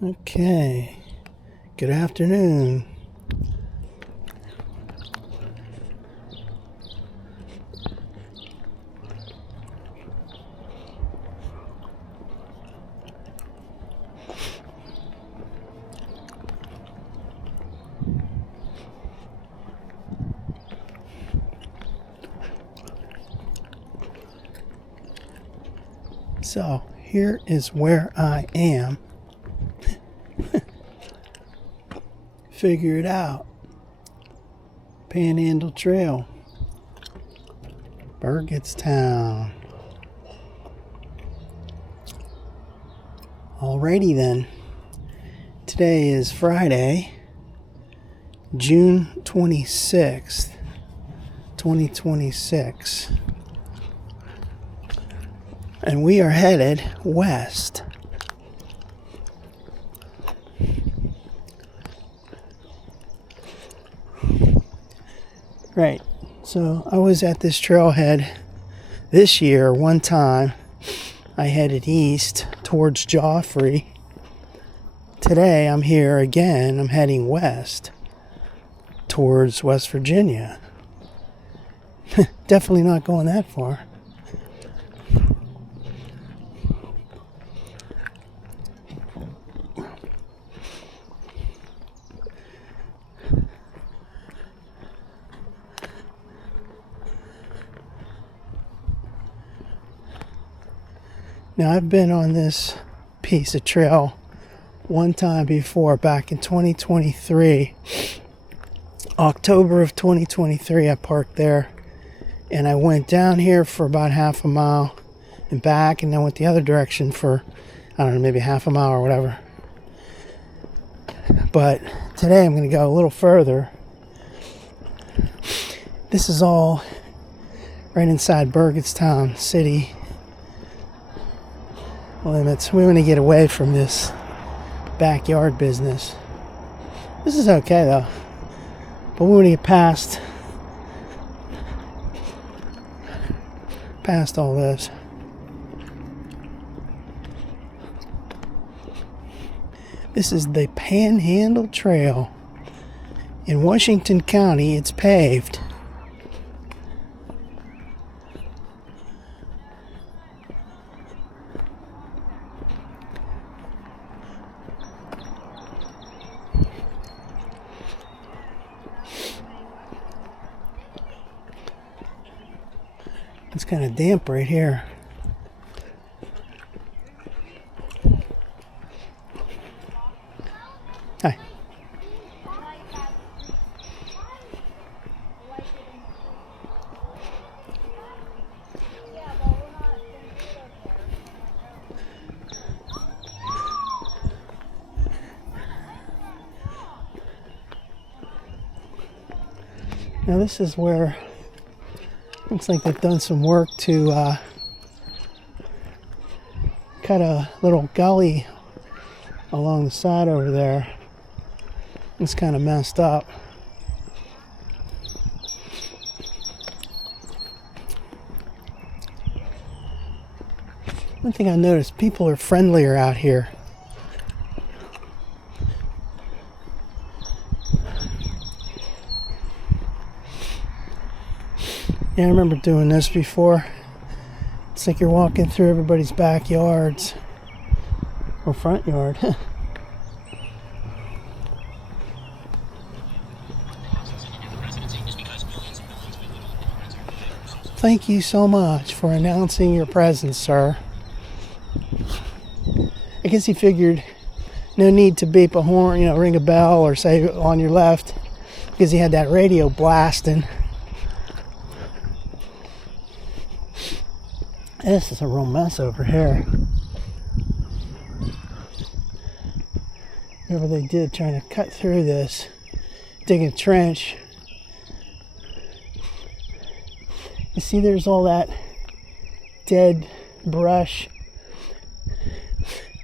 Okay, good afternoon. So here is where I am. Figure it out. Panhandle Trail. Burgettstown. Alrighty then. Today is Friday, June 26th, 2026. And we are headed west. Right, so I was at this trailhead this year one time. I headed east towards Joffrey. Today I'm here again. I'm heading west towards West Virginia. Definitely not going that far. Now, I've been on this piece of trail one time before, back in 2023. October of 2023, I parked there, and I went down here for about half a mile and back, and then went the other direction for, I don't know, maybe half a mile or whatever. But today I'm going to go a little further. This is all right inside Burgettstown city limits. We want to get away from this backyard business. This is okay though, but we want to get past all this. This is the Panhandle Trail in Washington County. It's paved. It's kind of damp right here. Hi. Now this is where looks like they've done some work to cut a little gully along the side over there. It's kind of messed up. One thing I noticed, people are friendlier out here. Yeah, I remember doing this before. It's like you're walking through everybody's backyards or front yard. Thank you so much for announcing your presence, sir. I guess he figured no need to beep a horn, ring a bell or say on your left, because he had that radio blasting. This is a real mess over here. Whatever they did trying to cut through this, digging a trench. You see there's all that dead brush.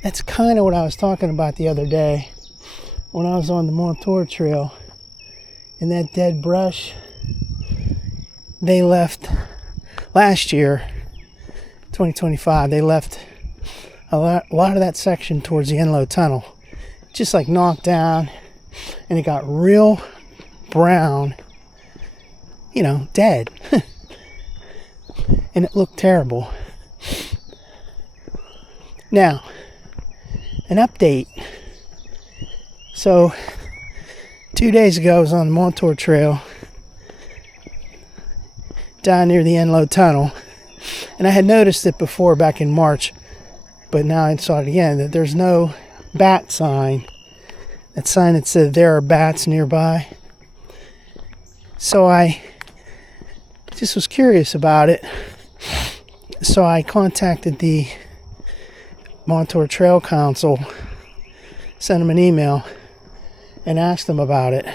That's kind of what I was talking about the other day when I was on the Montour Trail. And that dead brush, they left last year, 2025, they left a lot of that section towards the Enlow Tunnel. just like knocked down, and it got real brown, dead. And it looked terrible. Now, an update. So, 2 days ago I was on the Montour Trail down near the Enloe Tunnel, and I had noticed it before back in March, but now I saw it again, that there's no bat sign. That sign that said there are bats nearby. So I just was curious about it. So I contacted the Montour Trail Council, sent them an email, and asked them about it.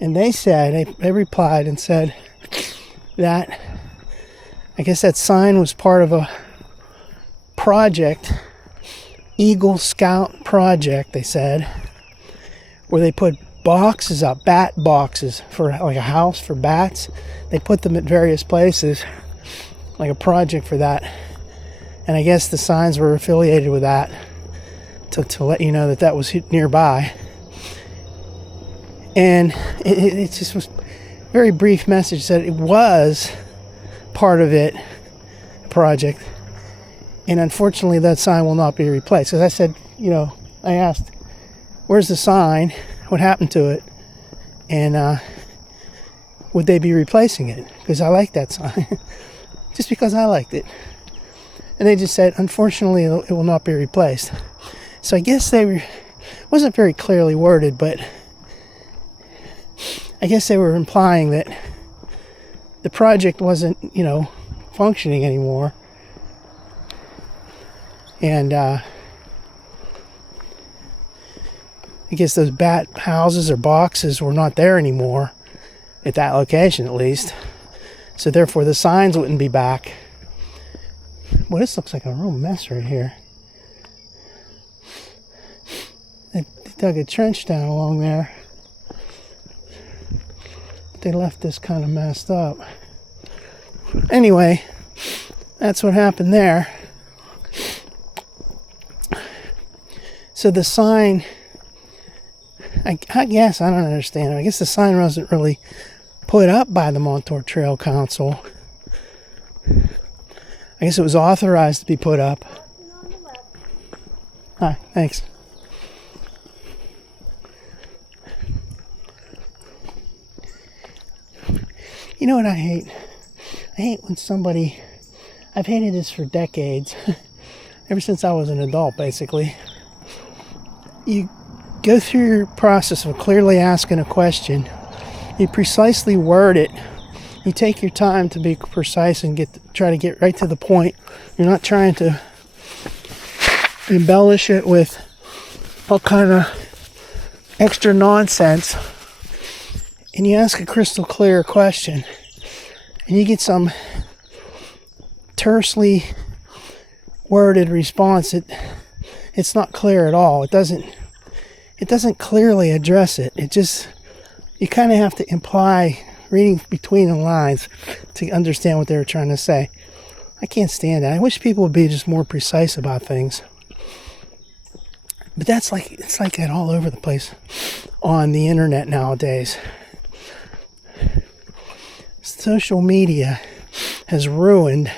And they said, they replied and said that I guess that sign was part of a project, Eagle Scout project, they said, where they put boxes up, bat boxes for like a house for bats. They put them at various places, like a project for that. And I guess the signs were affiliated with that to let you know that was nearby. And it just was a very brief message that it was part of it, project. And unfortunately, that sign will not be replaced. Because I said, I asked, where's the sign? What happened to it? And would they be replacing it? Because I like that sign. Just because I liked it. And they just said, unfortunately, it will not be replaced. So I guess wasn't very clearly worded, but I guess they were implying that the project wasn't, functioning anymore. And I guess those bat houses or boxes were not there anymore, at that location at least. So therefore the signs wouldn't be back. Well, this looks like a real mess right here. They dug a trench down along there. They left this kind of messed up. Anyway, that's what happened there. So the sign, I guess, I don't understand. I guess the sign wasn't really put up by the Montour Trail Council. I guess it was authorized to be put up. Hi, thanks. You know what I hate? I hate when somebody... I've hated this for decades. Ever since I was an adult, basically. You go through your process of clearly asking a question. You precisely word it. You take your time to be precise and try to get right to the point. You're not trying to embellish it with all kind of extra nonsense. And you ask a crystal clear question, and you get some tersely worded response. It's not clear at all. It doesn't clearly address it. You kind of have to imply, reading between the lines, to understand what they were trying to say. I can't stand that. I wish people would be just more precise about things. But it's like that all over the place on the internet nowadays. Social media has ruined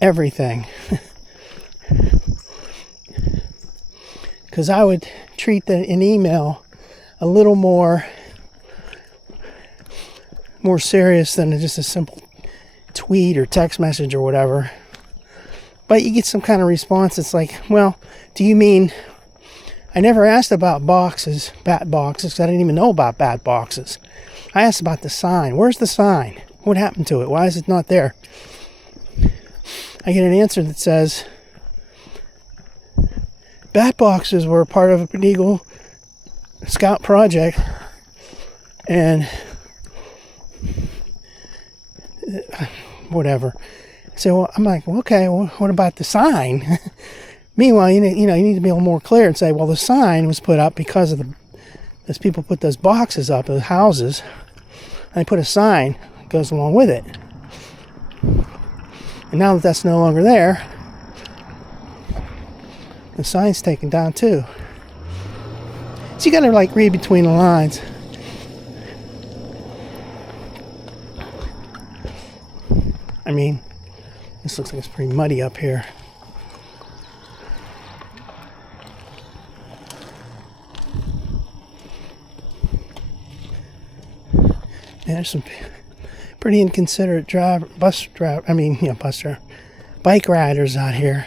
everything. Because I would treat an email a little more serious than just a simple tweet or text message or whatever. But you get some kind of response. It's like, well, do you mean... I never asked about boxes, bat boxes, because I didn't even know about bat boxes. I asked about the sign. Where's the sign? What happened to it? Why is it not there? I get an answer that says, bat boxes were part of an Eagle Scout project, and whatever. So I'm like, well, okay, well, what about the sign? Meanwhile, you need to be a little more clear and say, well, the sign was put up because of those people put those boxes up, those houses, and they put a sign that goes along with it. And now that that's no longer there, The sign's taken down too. So you gotta like read between the lines. I mean, this looks like it's pretty muddy up here. And there's some pretty inconsiderate bike riders out here.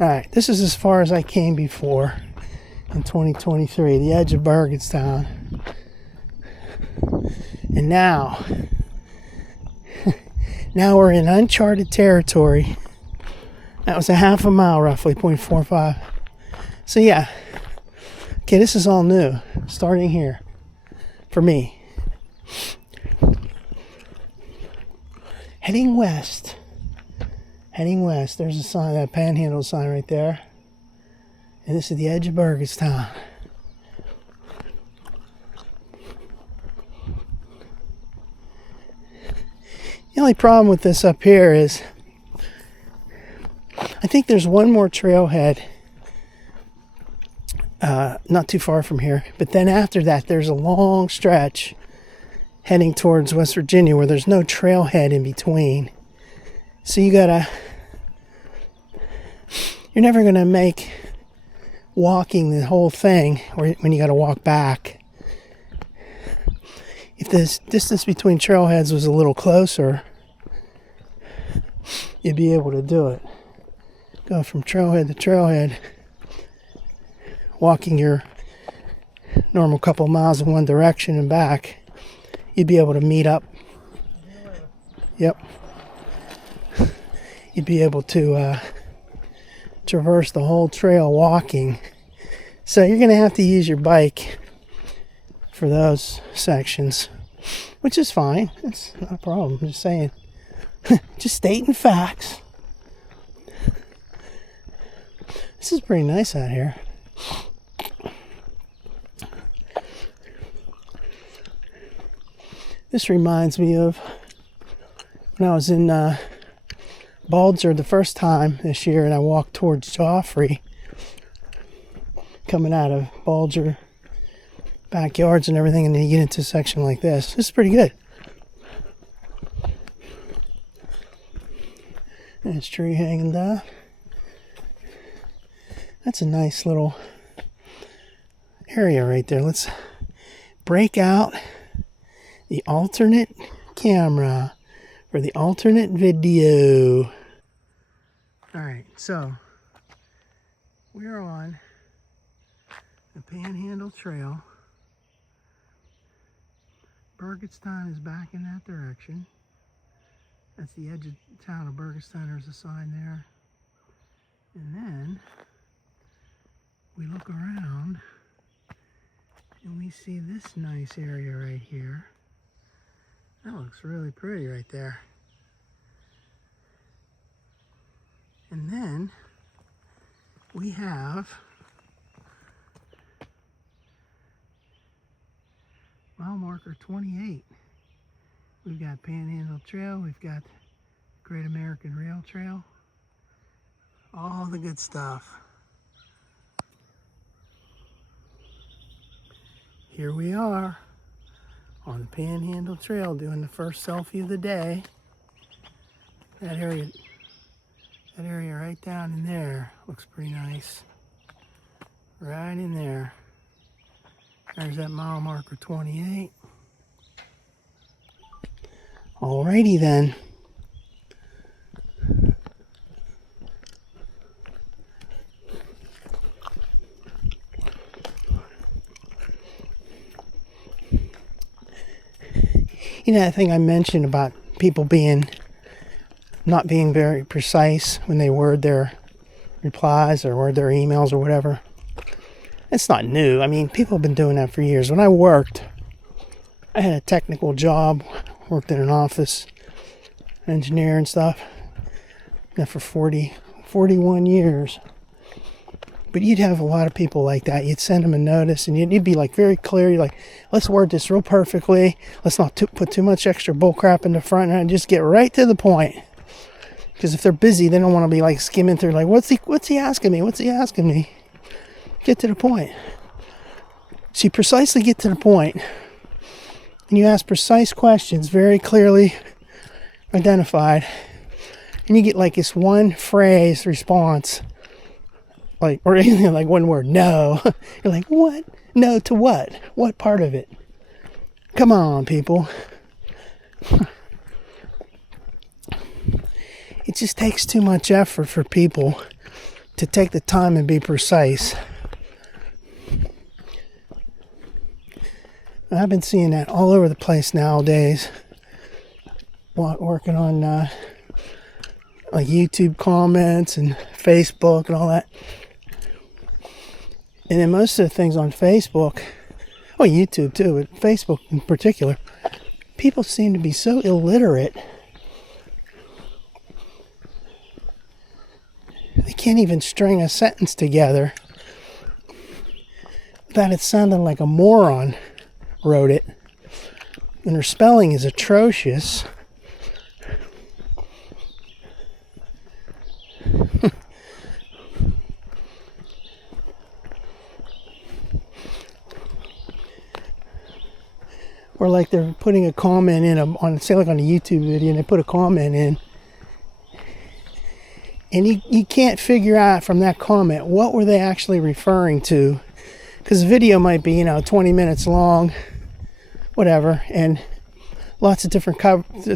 Alright, this is as far as I came before in 2023, the edge of Burgettstown. And now we're in uncharted territory. That was a half a mile roughly, 0.45. So yeah, okay, this is all new, starting here, for me. Heading west. There's a sign, that Panhandle sign right there. And this is the edge of Burgettstown. The only problem with this up here is I think there's one more trailhead not too far from here, but then after that there's a long stretch heading towards West Virginia where there's no trailhead in between. So you're never gonna make walking the whole thing when you gotta walk back. If the distance between trailheads was a little closer, you'd be able to do it. Go from trailhead to trailhead, walking your normal couple miles in one direction and back, you'd be able to meet up. Yep. You'd be able to traverse the whole trail walking. So you're going to have to use your bike for those sections, which is fine. It's not a problem. I'm just saying. Just stating facts. This is pretty nice out here. This reminds me of when I was in Bulger the first time this year and I walked towards Joffrey, coming out of Bulger backyards and everything, and then you get into a section like this. This is pretty good. There's a tree hanging down. That's a nice little area right there. Let's break out the alternate camera for the alternate video. Alright, so we're on the Panhandle Trail. Burgettstown is back in that direction. That's the edge of the town of Burgettstown. There's a sign there. And then we look around and we see this nice area right here. That looks really pretty right there. And then we have mile marker 28. We've got Panhandle Trail, we've got Great American Rail Trail, all the good stuff. Here we are on the Panhandle Trail doing the first selfie of the day. That area right down in there looks pretty nice. Right in there. There's that mile marker 28. Alrighty then. You know that thing I mentioned about people not being very precise when they word their replies or word their emails or whatever? It's not new. I mean, people have been doing that for years. When I worked, I had a technical job, worked in an office, engineer and stuff. That for 41 years. But you'd have a lot of people like that. You'd send them a notice and you'd be like very clear. You're like, let's word this real perfectly. Let's not put too much extra bull crap in the front and just get right to the point. Because if they're busy, they don't want to be like skimming through like, what's he asking me? What's he asking me? Get to the point. So you precisely get to the point, and you ask precise questions, very clearly identified, and you get like this one phrase response, like, or anything like one word, no. You're like, what? No to what? What part of it? Come on, people. It just takes too much effort for people to take the time and be precise. I've been seeing that all over the place nowadays. Working on like YouTube comments and Facebook and all that. And then most of the things on Facebook, YouTube too, but Facebook in particular, people seem to be so illiterate. They can't even string a sentence together without it sounding like a moron wrote it. And their spelling is atrocious. Or like they're putting a comment in on, say like on a YouTube video, and they put a comment in, and you can't figure out from that comment what were they actually referring to, because the video might be 20 minutes long, whatever, and lots of different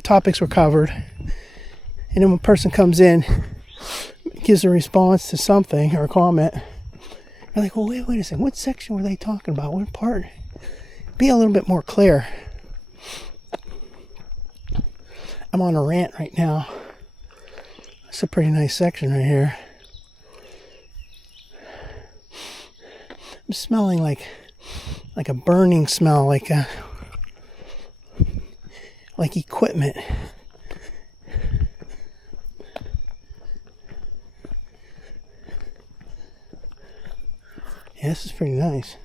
topics were covered, and then when a person comes in, gives a response to something or a comment, you're like, well, wait a second, what section were they talking about? What part? Be a little bit more clear. I'm on a rant right now. It's a pretty nice section right here. I'm smelling like a burning smell, like equipment. Yeah, this is pretty nice.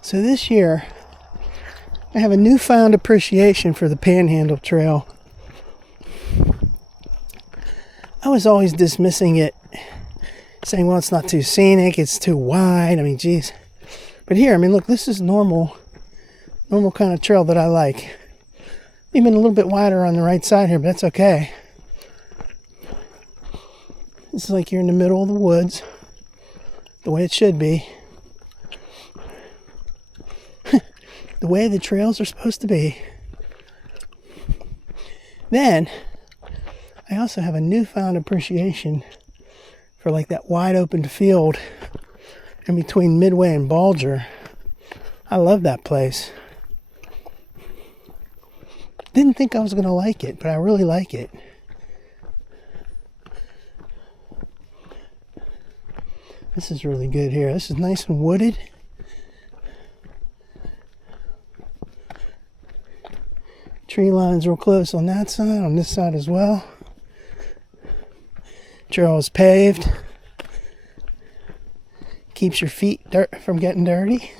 So this year, I have a newfound appreciation for the Panhandle Trail. I was always dismissing it, saying, well, it's not too scenic, it's too wide. I mean, geez. But here, look, this is normal kind of trail that I like. Even a little bit wider on the right side here, but that's okay. This is like you're in the middle of the woods, the way it should be. The way the trails are supposed to be. Then, I also have a newfound appreciation for like that wide open field in between Midway and Bulger. I love that place. Didn't think I was going to like it, but I really like it. This is really good here. This is nice and wooded. Tree lines real close on that side, on this side as well. Trail is paved. Keeps your feet from getting dirty.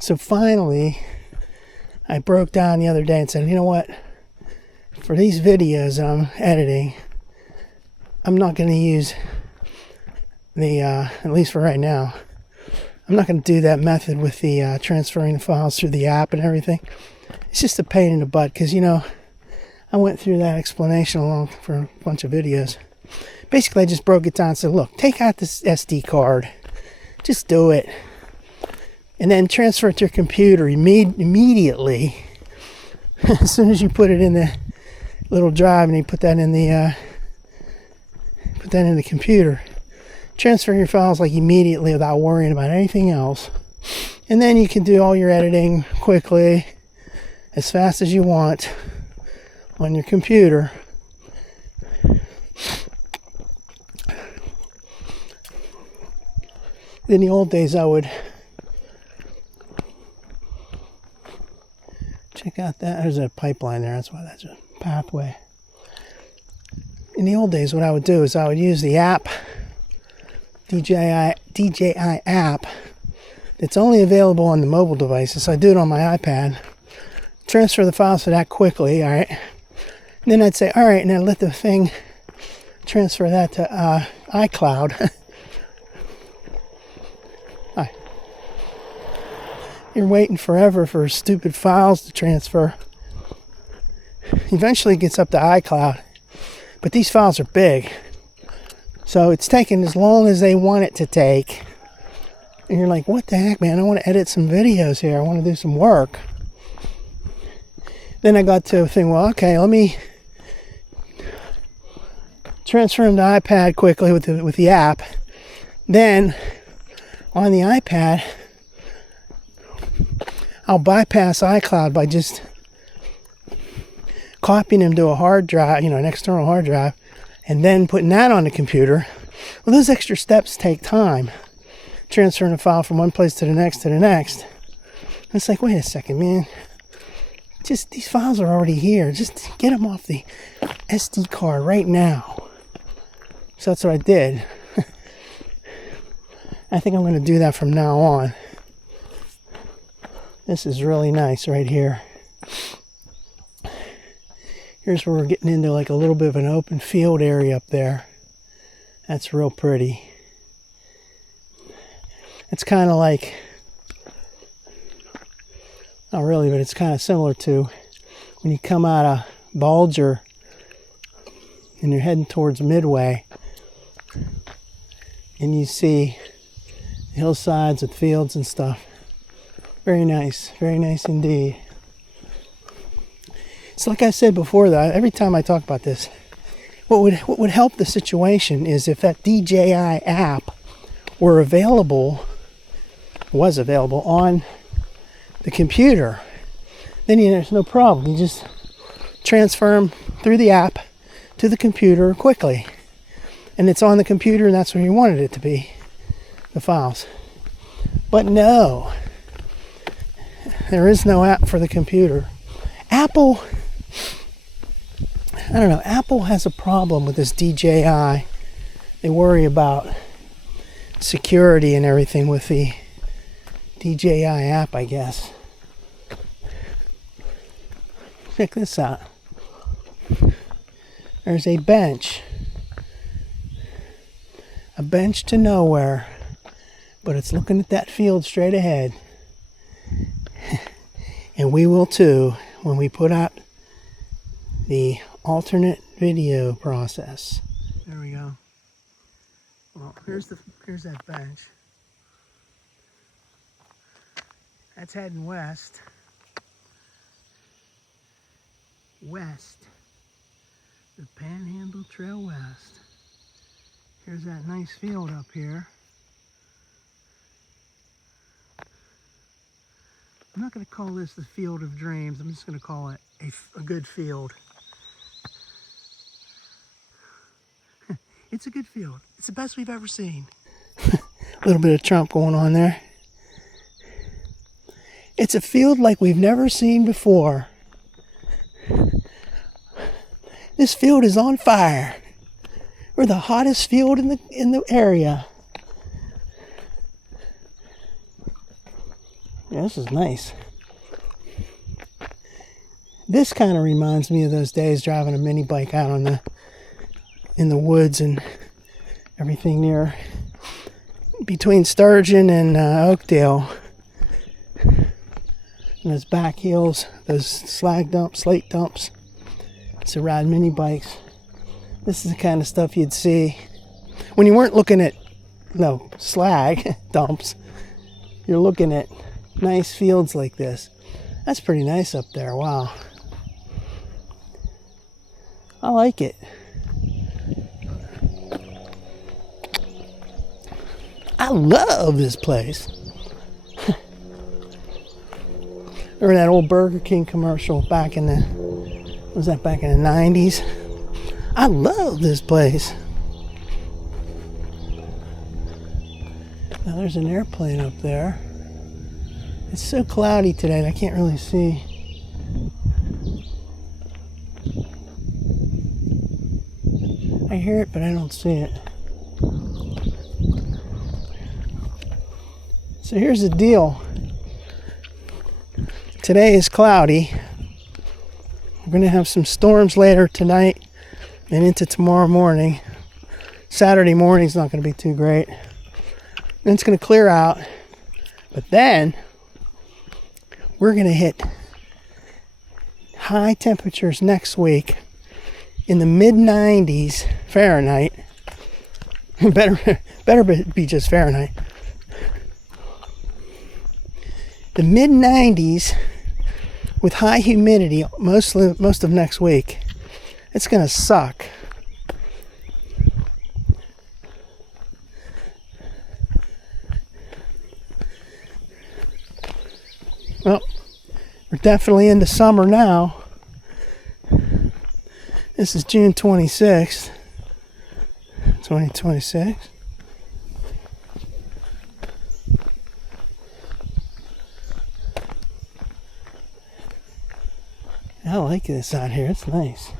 So finally, I broke down the other day and said, you know what? For these videos I'm editing, I'm not going to use the, at least for right now, I'm not going to do that method with the transferring the files through the app and everything. It's just a pain in the butt because, you know, I went through that explanation along for a bunch of videos. Basically, I just broke it down and said, look, take out this SD card. Just do it. And then transfer it to your computer immediately. As soon as you put it in the little drive and you put that in the computer. Transfer your files like immediately without worrying about anything else. And then you can do all your editing quickly, as fast as you want on your computer. In the old days, I would check out that. There's a pipeline there. That's why that's a pathway. In the old days, what I would do is I would use the app, DJI app, that's only available on the mobile devices. So I do it on my iPad. Transfer the files to that quickly, all right? And then I'd say, all right, and then let the thing transfer that to iCloud. Hi. You're waiting forever for stupid files to transfer. Eventually it gets up to iCloud. But these files are big. So it's taking as long as they want it to take. And you're like, what the heck, man? I want to edit some videos here. I want to do some work. Then I got to think, well, okay, let me transfer them to iPad quickly with the app. Then on the iPad, I'll bypass iCloud by just copying them to a hard drive, you know, an external hard drive, and then putting that on the computer. Well, those extra steps take time. Transferring a file from one place to the next to the next. And it's like, wait a second, man. Just these files are already here. Just get them off the SD card right now. So that's what I did. I think I'm going to do that from now on. This is really nice right here. Here's where we're getting into like a little bit of an open field area up there. That's real pretty. It's kind of like, not really, but it's kind of similar to when you come out of Bulger and you're heading towards Midway and you see the hillsides with fields and stuff. Very nice indeed. So like I said before, though, every time I talk about this, what would help the situation is if that DJI app was available on the computer. Then there's no problem. You just transfer them through the app to the computer quickly. And it's on the computer, and that's where you wanted it to be, the files. But no, there is no app for the computer. Apple has a problem with this DJI. They worry about security and everything with the DJI app, I guess. Check this out. There's a bench. A bench to nowhere. But it's looking at that field straight ahead. And we will too when we put out the alternate video process. There we go. Well, here's that bench. That's heading west. West. The Panhandle Trail West. Here's that nice field up here. I'm not going to call this the Field of Dreams. I'm just going to call it a good field. It's a good field. It's the best we've ever seen. A little bit of Trump going on there. It's a field like we've never seen before. This field is on fire. We're the hottest field in the area. Yeah, this is nice. This kind of reminds me of those days driving a mini bike out in the woods and everything near between Sturgeon and Oakdale. And those back hills, those slag dumps, slate dumps, to ride mini bikes. This is the kind of stuff you'd see when you weren't looking at slag dumps. You're looking at nice fields like this. That's pretty nice up there. Wow. I like it. I love this place. Remember that old Burger King commercial back in the 90s? I love this place. Now there's an airplane up there. It's so cloudy today I can't really see. I hear it, but I don't see it. So here's the deal. Today is cloudy. We're going to have some storms later tonight and into tomorrow morning. Saturday morning's not going to be too great. Then it's going to clear out. But then we're going to hit high temperatures next week in the mid-90s Fahrenheit. better be just Fahrenheit. The mid-90s with high humidity most of next week. It's going to suck. Well, we're definitely into summer now. This is June 26th, 2026. I like this out here. It's nice.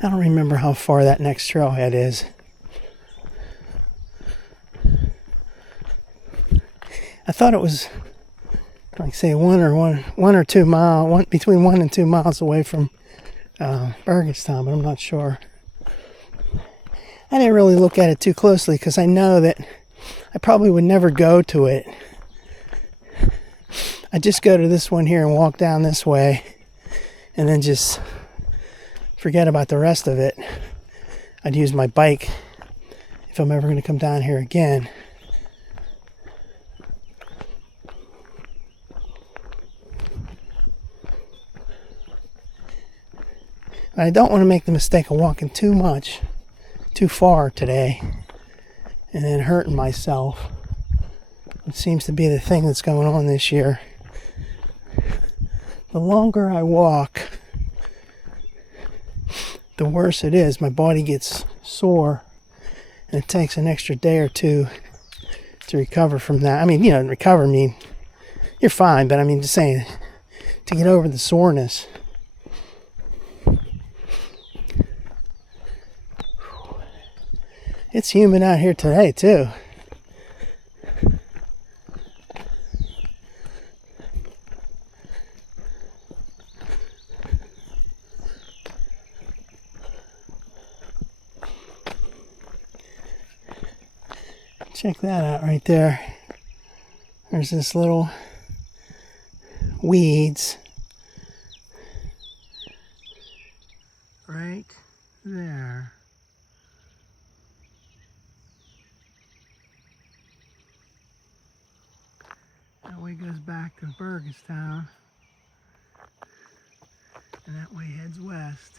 I don't remember how far that next trailhead is. I thought it was like say one or 2 miles, between 1 and 2 miles away from Burgettstown, but I'm not sure. I didn't really look at it too closely because I know that I probably would never go to it. I just go to this one here and walk down this way and then just forget about the rest of it. I'd use my bike if I'm ever going to come down here again. I don't want to make the mistake of walking too far today, and then hurting myself. It seems to be the thing that's going on this year. The longer I walk, the worse it is. My body gets sore, and it takes an extra day or two to recover from that. I mean, recover, I mean, you're fine, but I mean, just saying, to get over the soreness. It's humid out here today, too. Check that out right there. There's this little weeds right there. That way goes back to Burgettstown, and that way heads west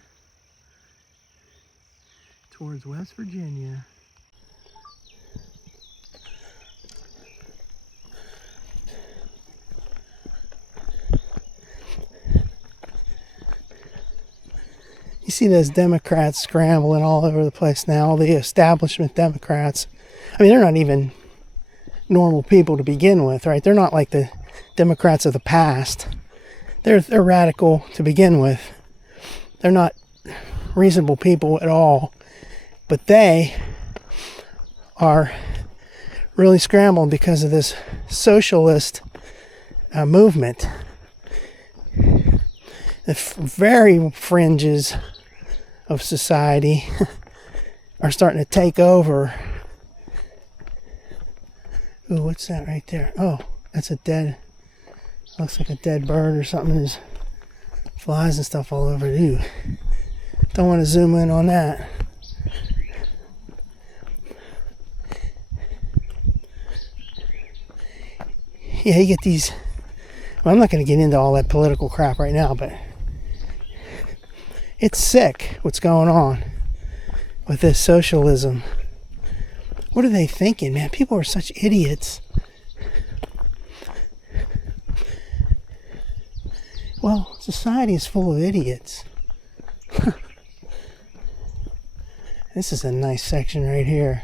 towards West Virginia. You see those Democrats scrambling all over the place now, the establishment Democrats. I mean, they're not even normal people to begin with, right? They're not like the Democrats of the past. They're radical to begin with. They're not reasonable people at all. But they are really scrambling because of this socialist movement. the very fringes of society are starting to take over. Ooh, what's that right there? Oh, that's a dead, looks like a dead bird or something. There's flies and stuff all over it. Ooh, don't want to zoom in on that. Yeah, you get these, well, I'm not going to get into all that political crap right now, but it's sick what's going on with this socialism. What are they thinking, man? People are such idiots. Well, society is full of idiots. This is a nice section right here.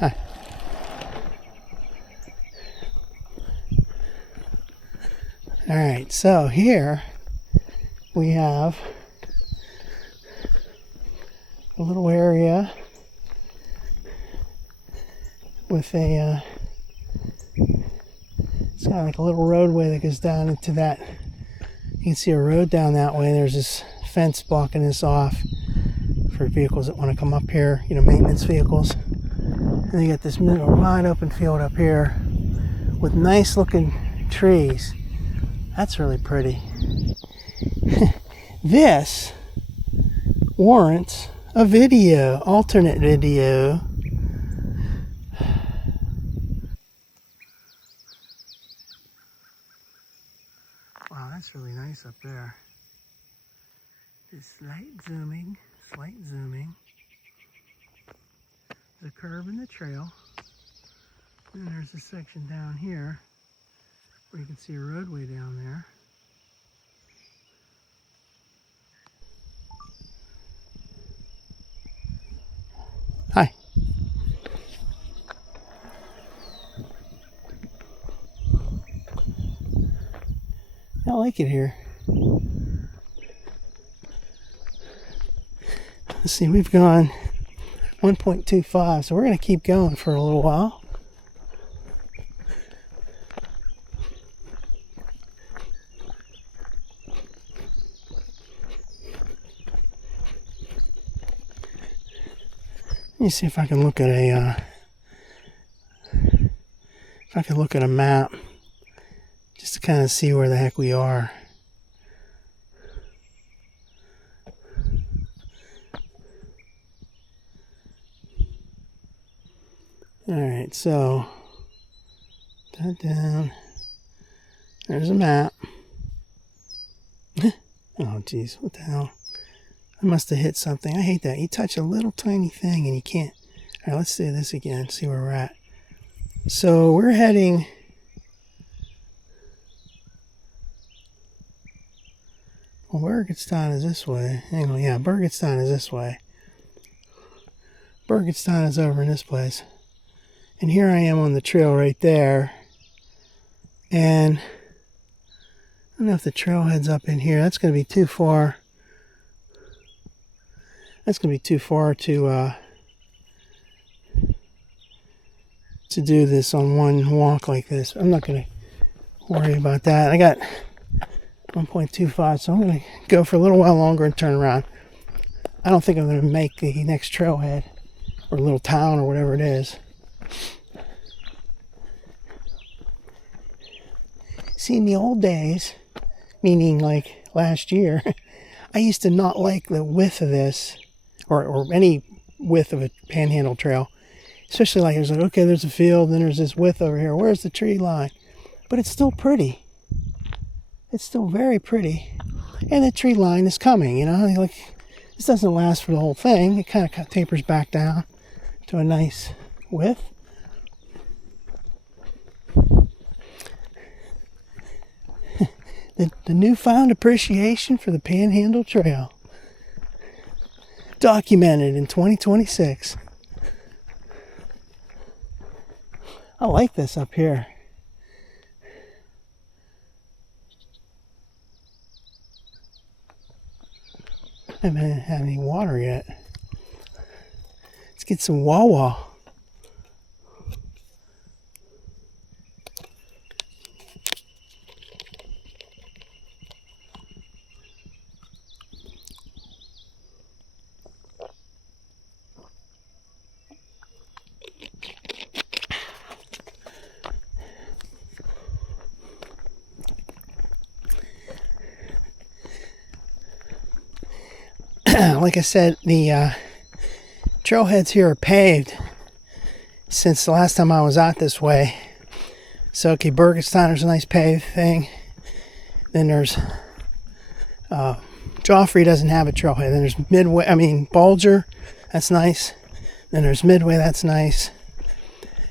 Hi. All right, so here we have a little area with a it's got like a little roadway that goes down into that. You can see a road down that way. There's this fence blocking this off for vehicles that want to come up here, you know, maintenance vehicles. And you got this wide open field up here with nice looking trees. That's really pretty. This warrants a video, alternate video. Wow, that's really nice up there. Just slight zooming. There's a curve in the trail. And there's a section down here where you can see a roadway down there. Hi. I like it here. Let's see, we've gone 1.25, so we're going to keep going for a little while. Let me see if I can look at a map just to kind of see where the heck we are. Alright, so that down. There's a map. Oh geez, what the hell? I must have hit something. I hate that. You touch a little tiny thing and you can't. Alright, let's do this again, see where we're at. So we're heading well, Burgettstown is this way. Hang on, yeah, Burgettstown is this way. Burgettstown is over in this place. And here I am on the trail right there. And I don't know if the trailhead's up in here. That's going to be too far. That's going to be too far to do this on one walk like this. I'm not going to worry about that. I got 1.25, so I'm going to go for a little while longer and turn around. I don't think I'm going to make the next trailhead or little town or whatever it is. See, in the old days, meaning like last year, I used to not like the width of this, or any width of a Panhandle trail. Especially like, it was like, okay, there's a field, then there's this width over here. Where's the tree line? But it's still pretty. It's still very pretty. And the tree line is coming, you know? Like, this doesn't last for the whole thing. It kind of tapers back down to a nice width. The newfound appreciation for the Panhandle Trail. Documented in 2026. I like this up here. I haven't had any water yet. get some Wawa. Like I said, the trailheads here are paved since the last time I was out this way. So, okay, Burgettstown, there's a nice paved thing. Then there's Joffrey doesn't have a trailhead. Then there's Bulger, that's nice. Then there's Midway, that's nice.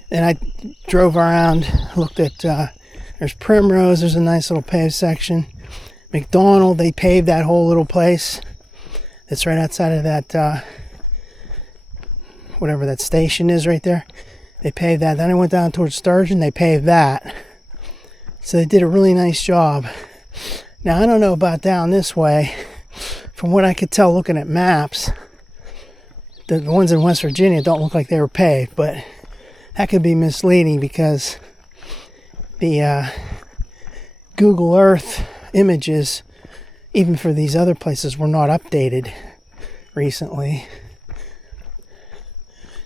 Then I drove around, looked at, there's Primrose, there's a nice little paved section. McDonald, they paved that whole little place. It's right outside of that, whatever that station is right there. They paved that. Then I went down towards Sturgeon. They paved that. So they did a really nice job. Now, I don't know about down this way. From what I could tell looking at maps, the ones in West Virginia don't look like they were paved. But that could be misleading because the Google Earth images, even for these other places, were not updated recently.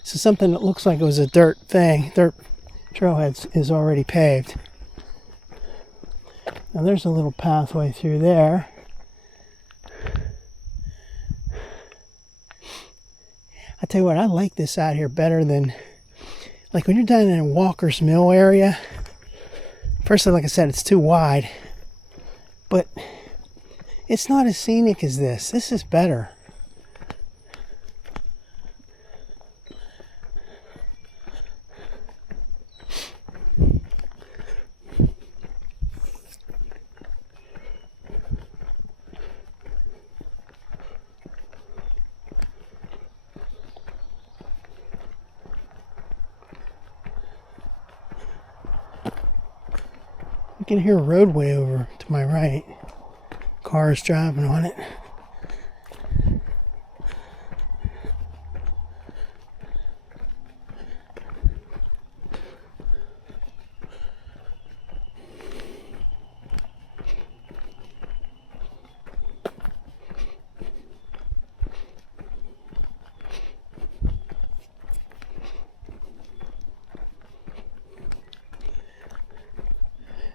So something that looks like it was a dirt trailhead is already paved. Now there's a little pathway through there. I tell you what, I like this out here better than, like when you're down in Walker's Mill area. Firstly, like I said, it's too wide, but it's not as scenic as this. This is better. You can hear a roadway over to my right. Cars driving on it.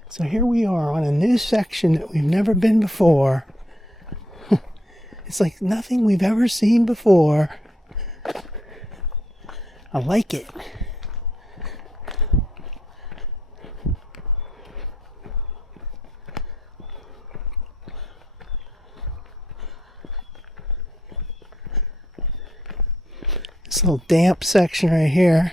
So here we are on a new section that we've never been before. It's like nothing we've ever seen before. I like it. This little damp section right here.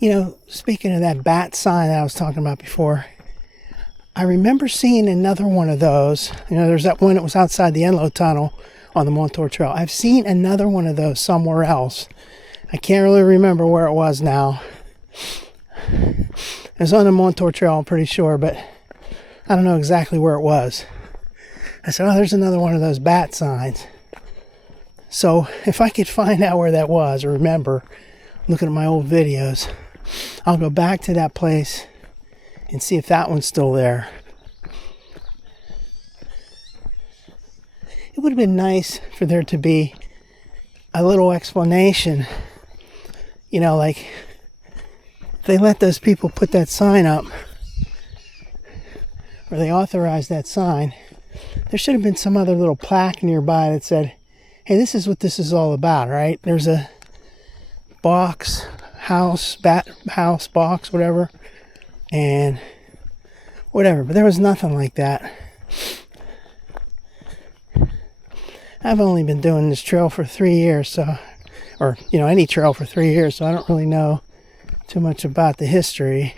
You know, speaking of that bat sign that I was talking about before, I remember seeing another one of those. You know, there's that one that was outside the Enlow Tunnel on the Montour Trail. I've seen another one of those somewhere else. I can't really remember where it was now. It was on the Montour Trail, I'm pretty sure, but I don't know exactly where it was. I said, oh, there's another one of those bat signs. So if I could find out where that was or remember, looking at my old videos, I'll go back to that place and see if that one's still there. It would have been nice for there to be a little explanation. You know, like, if they let those people put that sign up, or they authorized that sign, there should have been some other little plaque nearby that said, hey, this is what this is all about, right? There's a box, bat house, box, whatever, and whatever, but there was nothing like that. I've only been doing this trail for 3 years, so, or, you know, any trail for 3 years, so I don't really know too much about the history.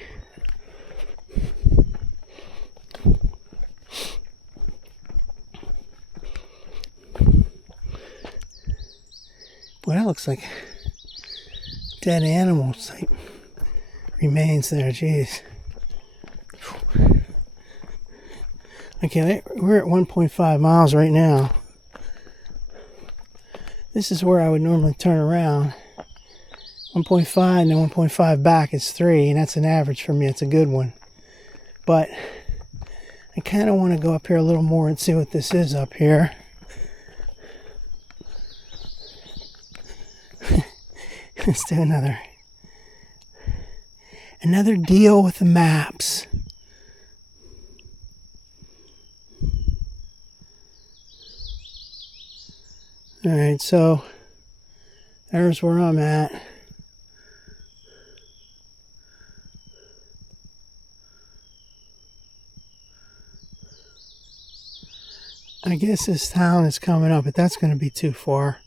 Well, that looks like dead animals like remains there. Jeez. Okay, we're at 1.5 miles right now. This is where I would normally turn around. 1.5 and then 1.5 back is 3, and that's an average for me. It's a good one. But I kind of want to go up here a little more and see what this is up here. Let's do another deal with the maps. Alright, so there's where I'm at. I guess this town is coming up, but that's going to be too far.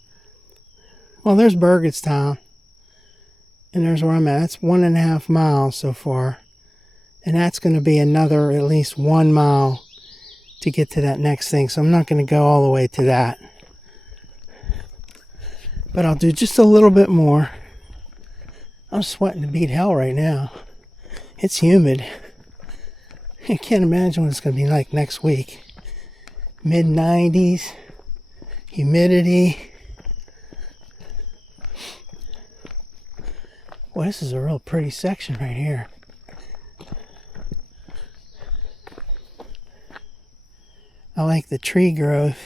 Well, there's Burgettstown. And there's where I'm at. That's 1.5 miles so far. And that's going to be another at least 1 mile to get to that next thing. So I'm not going to go all the way to that. But I'll do just a little bit more. I'm sweating to beat hell right now. It's humid. I can't imagine what it's going to be like next week. Mid-90s. Humidity. Well, this is a real pretty section right here. I like the tree growth.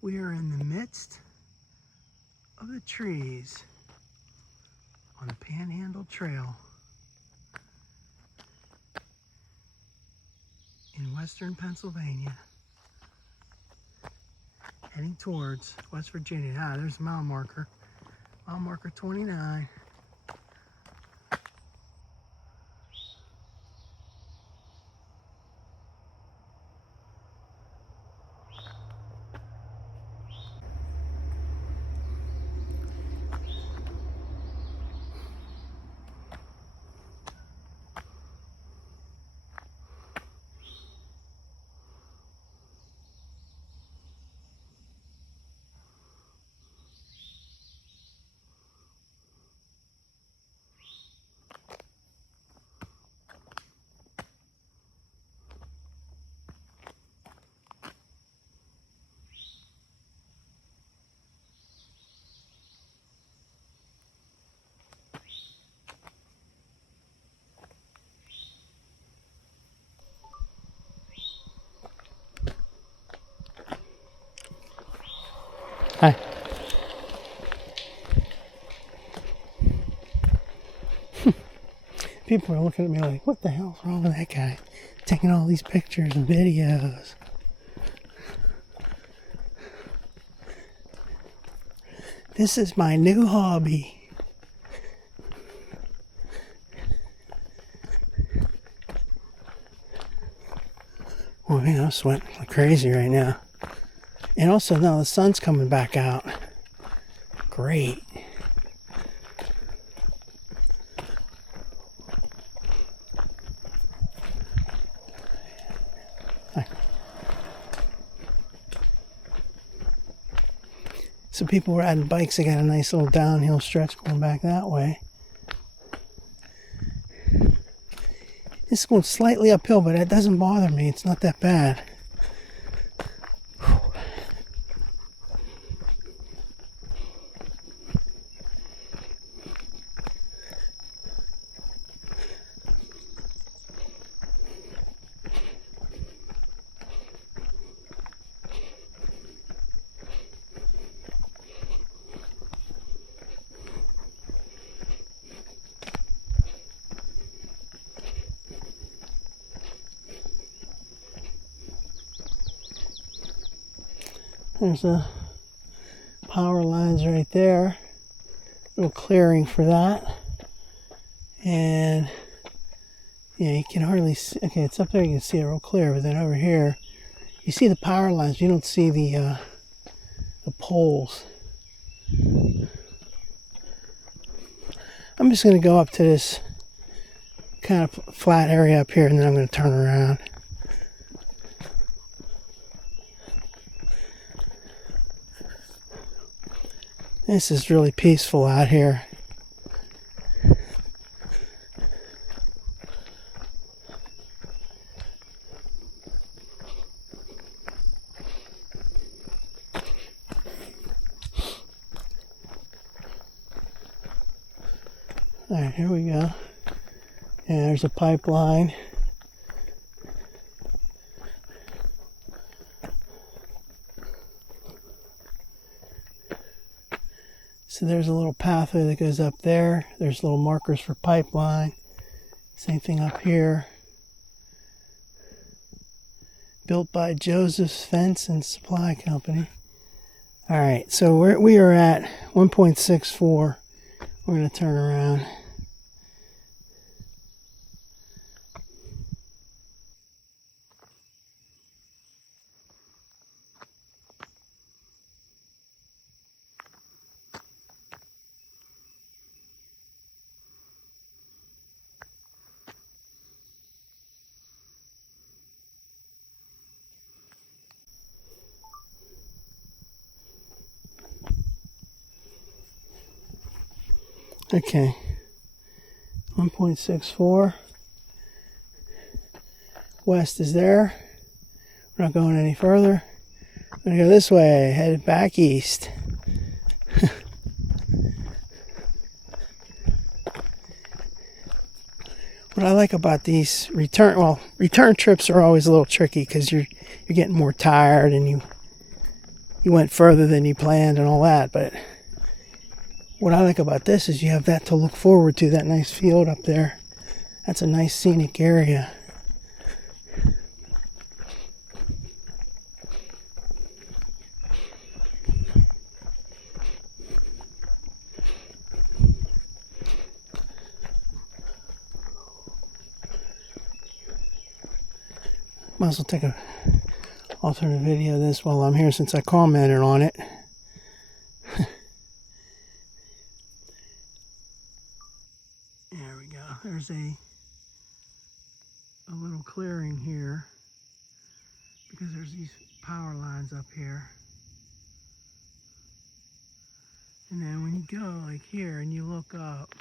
We are in the midst of the trees on the Panhandle Trail in western Pennsylvania, heading towards West Virginia. Ah, there's the mile marker 29. Hi. People are looking at me like, what the hell's wrong with that guy? Taking all these pictures and videos. This is my new hobby. Well, man, I'm sweating like crazy right now. And also, now the sun's coming back out. Great. Hi. So people were riding bikes. They got a nice little downhill stretch going back that way. It's going slightly uphill, but that doesn't bother me. It's not that bad. There's the power lines right there. Little clearing for that. And yeah, you can hardly see. Okay, it's up there, you can see it real clear, but then over here you see the power lines, you don't see the poles. I'm just going to go up to this kind of flat area up here, and then I'm going to turn around. This is really peaceful out here. Alright, here we go. And there's a pipeline. So there's a little pathway that goes up there. There's little markers for pipeline. Same thing up here. Built by Joseph's Fence and Supply Company. Alright, so we are at 1.64. We're going to turn around. Okay, 1.64. West is there. We're not going any further. I'm going to go this way, headed back east. What I like about these return trips are always a little tricky because you're getting more tired and you went further than you planned and all that, but what I like about this is you have that to look forward to, that nice field up there. That's a nice scenic area. Might as well take a alternate video of this while I'm here since I commented on it. There we go. There's a little clearing here because there's these power lines up here. And then when you go like here and you look up,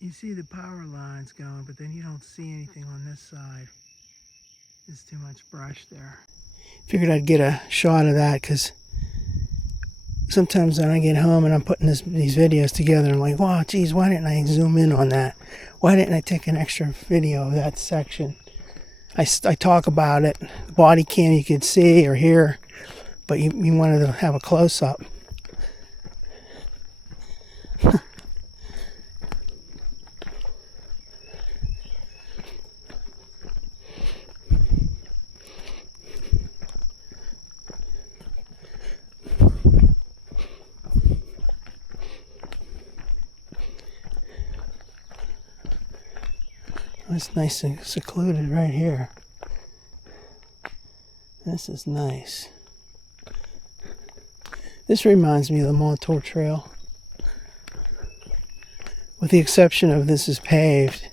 you see the power lines going, but then you don't see anything on this side. There's too much brush there. Figured I'd get a shot of that because sometimes when I get home and I'm putting these videos together, I'm like, wow, geez, why didn't I zoom in on that? Why didn't I take an extra video of that section? I talk about it, body cam you could see or hear, but you wanted to have a close-up. It's nice and secluded right here. This is nice. This reminds me of the Montour Trail. With the exception of this is paved.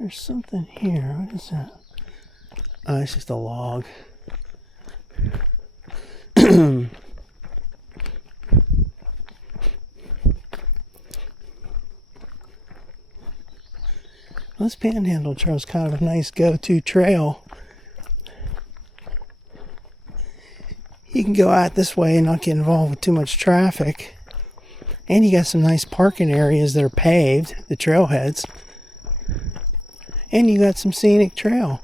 There's something here. What is that? Oh, it's just a log. This Panhandle Trail is kind of a nice go-to trail. You can go out this way and not get involved with too much traffic. And you got some nice parking areas that are paved, the trailheads. And you got some scenic trail.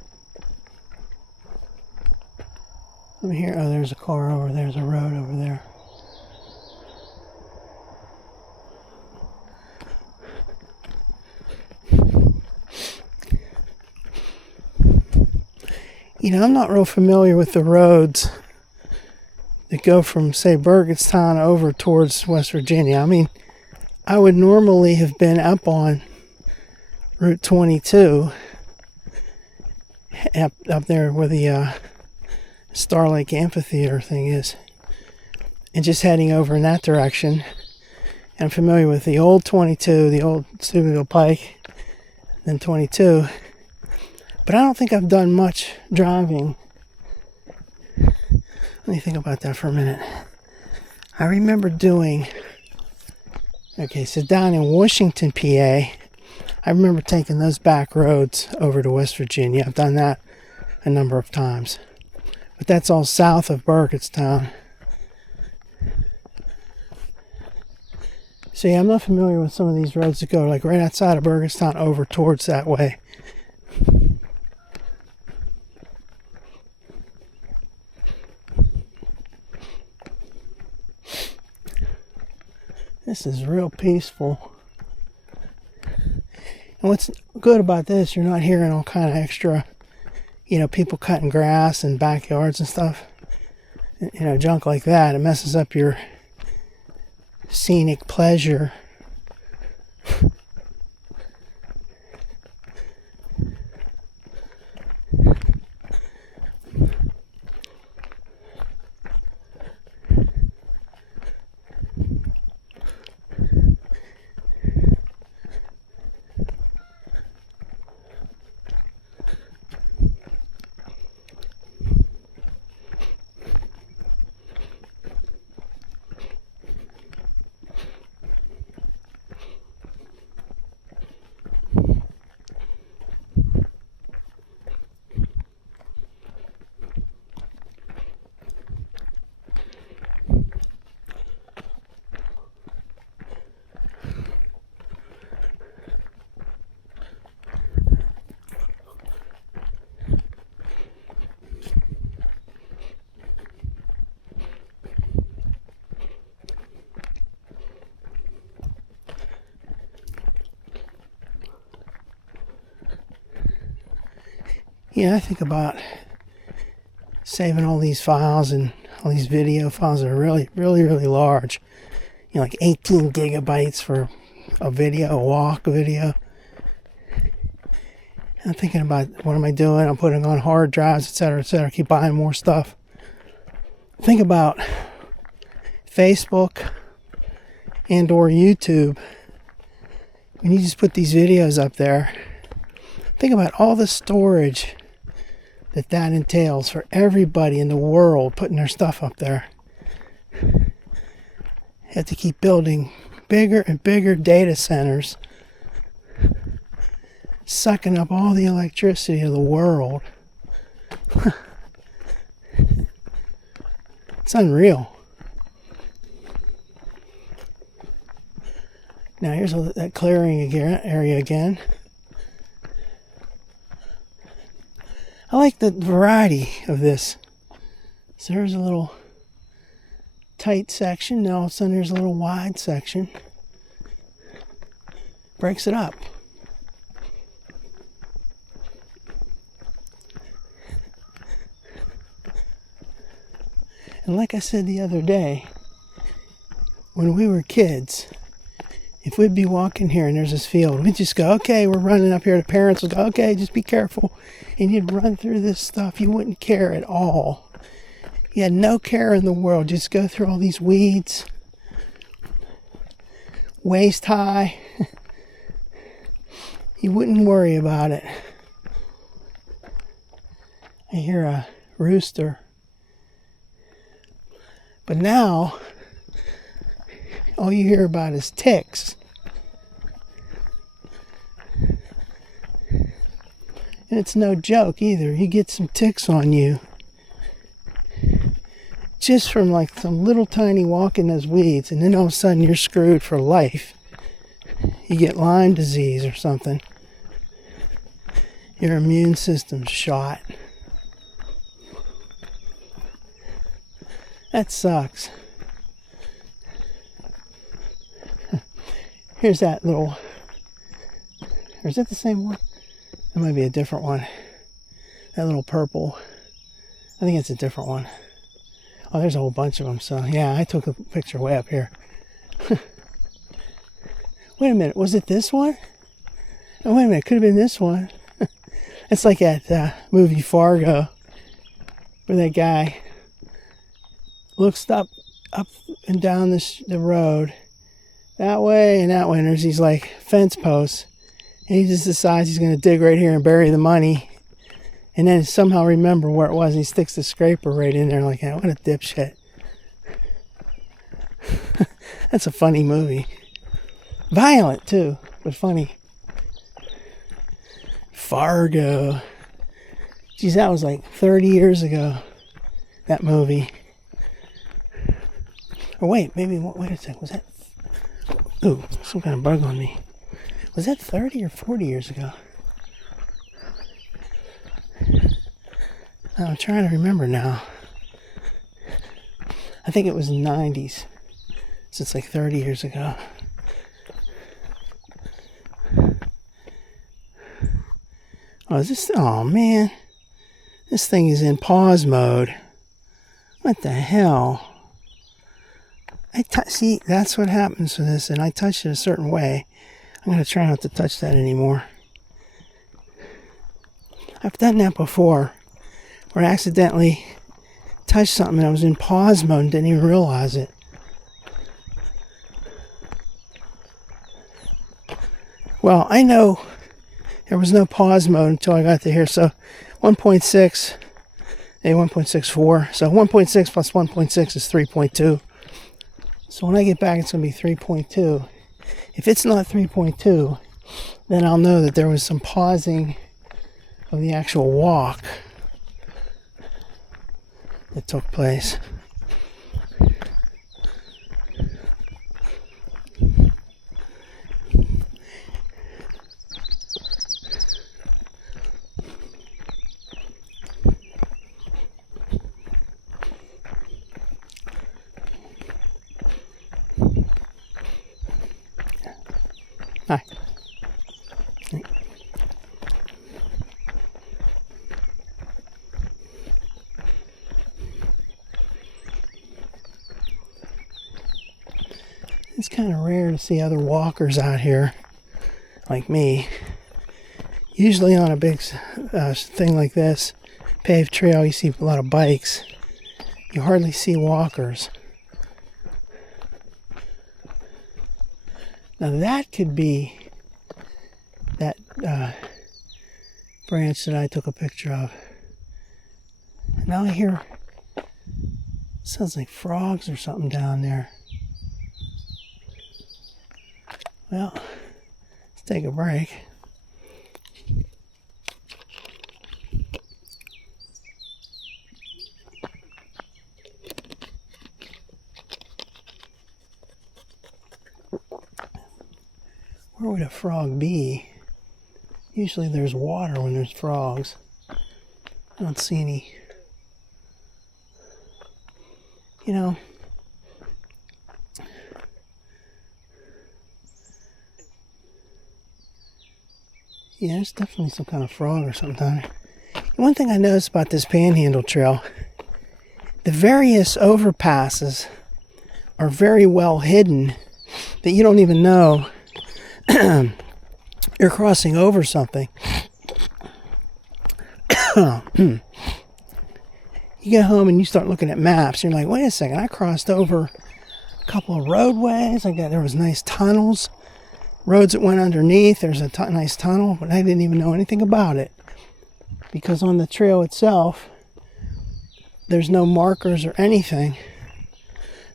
Let me hear. Oh, there's a car over there. There's a road over there. You know, I'm not real familiar with the roads that go from, say, Burgettstown over towards West Virginia. I mean, I would normally have been up on Route 22, up there where the Star Lake Amphitheater thing is, and just heading over in that direction. I'm familiar with the old 22, the old Steubenville Pike, then 22, but I don't think I've done much driving. Let me think about that for a minute. I remember doing, okay, so down in Washington, PA, I remember taking those back roads over to West Virginia. I've done that a number of times, but that's all south of Burgettstown. So yeah, I'm not familiar with some of these roads that go like right outside of Burgettstown over towards that way. This is real peaceful. And what's good about this, you're not hearing all kind of extra, people cutting grass in backyards and stuff. Junk like that. It messes up your scenic pleasure. Yeah, I think about saving all these files and all these video files that are really, really, really large. Like 18 gigabytes for a video, a walk video. And I'm thinking about what am I doing? I'm putting on hard drives, etc., etc. Keep buying more stuff. Think about Facebook and or YouTube. When you just put these videos up there, think about all the storage that entails for everybody in the world putting their stuff up there. You have to keep building bigger and bigger data centers, sucking up all the electricity of the world. It's unreal. Now here's that clearing area again. I like the variety of this. So there's a little tight section. Now all of a sudden there's a little wide section. Breaks it up. And like I said the other day, when we were kids, if we'd be walking here and there's this field, we'd just go, okay, we're running up here. The parents would go, okay, just be careful. And you'd run through this stuff. You wouldn't care at all. You had no care in the world. Just go through all these weeds, waist high. You wouldn't worry about it. I hear a rooster. But now, all you hear about is ticks. And it's no joke either. You get some ticks on you just from like some little tiny walk in those weeds, and then all of a sudden you're screwed for life. You get Lyme disease or something. Your immune system's shot. That sucks. Here's that little, or is that the same one? That might be a different one. That little purple. I think it's a different one. Oh, there's a whole bunch of them. So yeah, I took a picture way up here. Wait a minute, was it this one? Oh, wait a minute, it could have been this one. It's like that movie Fargo, where that guy looks up and down the road, that way and that way, and there's these like fence posts, and he just decides he's going to dig right here and bury the money, and then somehow remember where it was, and he sticks the scraper right in there like that. What a dipshit. That's a funny movie. Violent too, but funny. Fargo. Geez, that was like 30 years ago, that movie. Or wait, maybe, wait a second, was that, ooh, some kind of bug on me. Was that 30 or 40 years ago? I'm trying to remember now. I think it was the 90s. So it's like 30 years ago. Oh, is this, oh man. This thing is in pause mode. What the hell? See, that's what happens with this, and I touched it a certain way. I'm going to try not to touch that anymore. I've done that before, where I accidentally touched something and I was in pause mode and didn't even realize it. Well, I know there was no pause mode until I got to here, so 1.6, 1.64, so 1.6 plus 1.6 is 3.2. So when I get back, it's going to be 3.2. If it's not 3.2, then I'll know that there was some pausing of the actual walk that took place. Hi. It's kind of rare to see other walkers out here like me. Usually on a big thing like this, paved trail, you see a lot of bikes. You hardly see walkers. Now that could be that branch that I took a picture of. Now I hear, sounds like frogs or something down there. Well, let's take a break. Where would a frog be? Usually there's water when there's frogs. I don't see any. You know, yeah, there's definitely some kind of frog or something down there. One thing I noticed about this Panhandle trail, the various overpasses are very well hidden that you don't even know you're crossing over something. You get home and you start looking at maps. You're like, wait a second, I crossed over a couple of roadways. There was nice tunnels, roads that went underneath. There's a nice tunnel, but I didn't even know anything about it because on the trail itself, there's no markers or anything,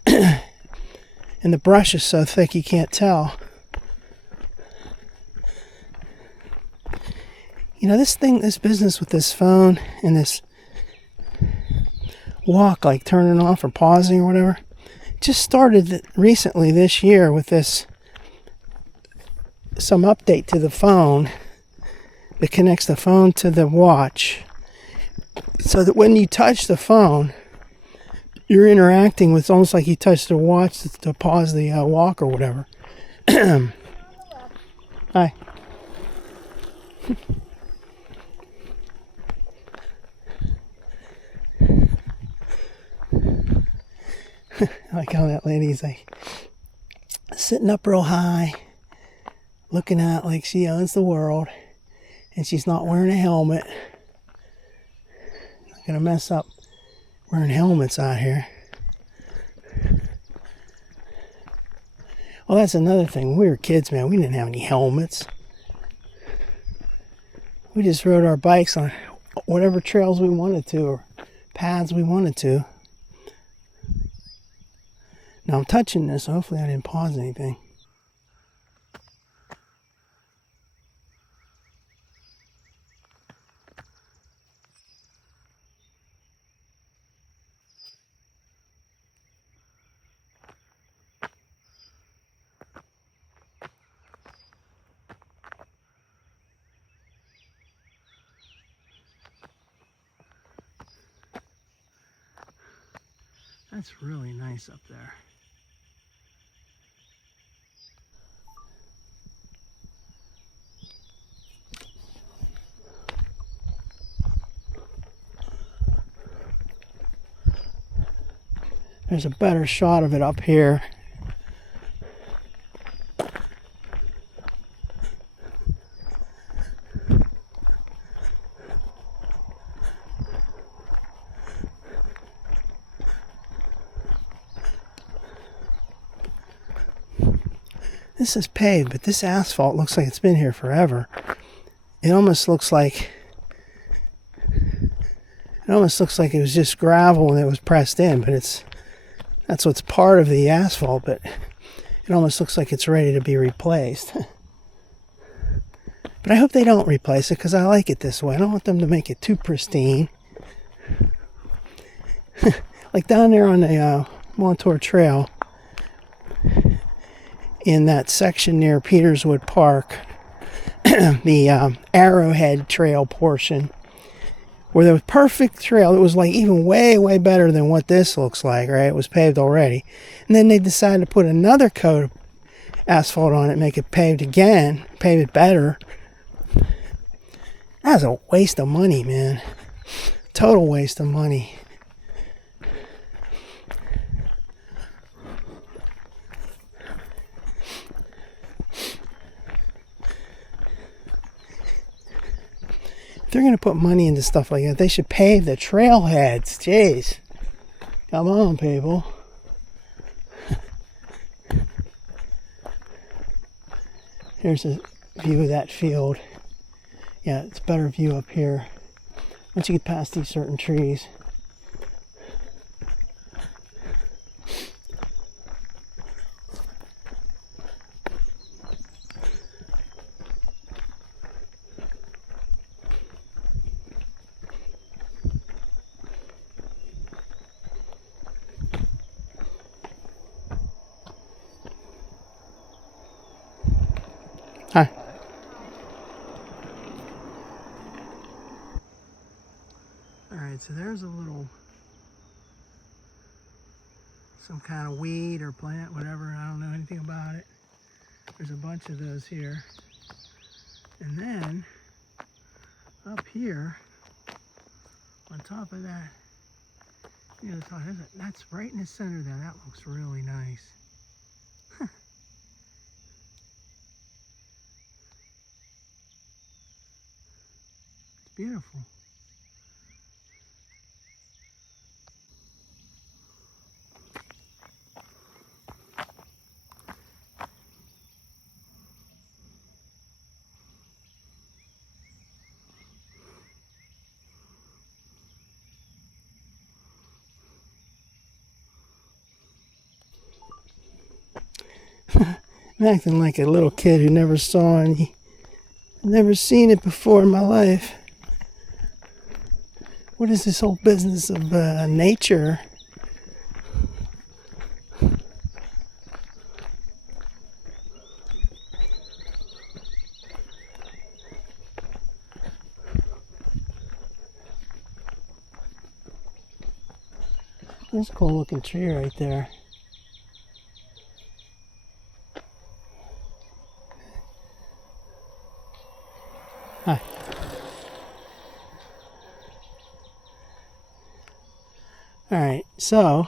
and the brush is so thick you can't tell. You know, this business with this phone and this walk, like turning off or pausing or whatever, just started recently this year with some update to the phone that connects the phone to the watch, so that when you touch the phone, you're interacting with, almost like you touch the watch to pause the walk or whatever. Hi. I like how that lady's like sitting up real high, looking at like she owns the world, and she's not wearing a helmet. Not gonna mess up wearing helmets out here. Well, that's another thing. When we were kids, man, we didn't have any helmets. We just rode our bikes on whatever trails we wanted to or paths we wanted to. Now I'm touching this, so hopefully I didn't pause anything. That's really nice up there. There's a better shot of it up here. This is paved, but this asphalt looks like it's been here forever. It almost looks like it was just gravel and it was pressed in, but that's what's part of the asphalt, but it almost looks like it's ready to be replaced. But I hope they don't replace it because I like it this way. I don't want them to make it too pristine. Like down there on the Montour Trail, in that section near Peterswood Park, the Arrowhead Trail portion, where there was perfect trail. It was like even way better than what this looks like, right? It was paved already. And then they decided to put another coat of asphalt on it, make it paved again, pave it better. That's a waste of money, man. Total waste of money. If they're going to put money into stuff like that, they should pave the trailheads. Jeez. Come on, people. Here's a view of that field. Yeah, it's a better view up here. Once you get past these certain trees. Hi. Alright, so there's a little, some kind of weed or plant, whatever, I don't know anything about it. There's a bunch of those here. And then, up here, on top of that, you know, that's right in the center there. That looks really nice. It's beautiful. I'm acting like a little kid who never saw any. I've never seen it before in my life. What is this whole business of nature? There's a cool looking tree right there. Hi. Alright, so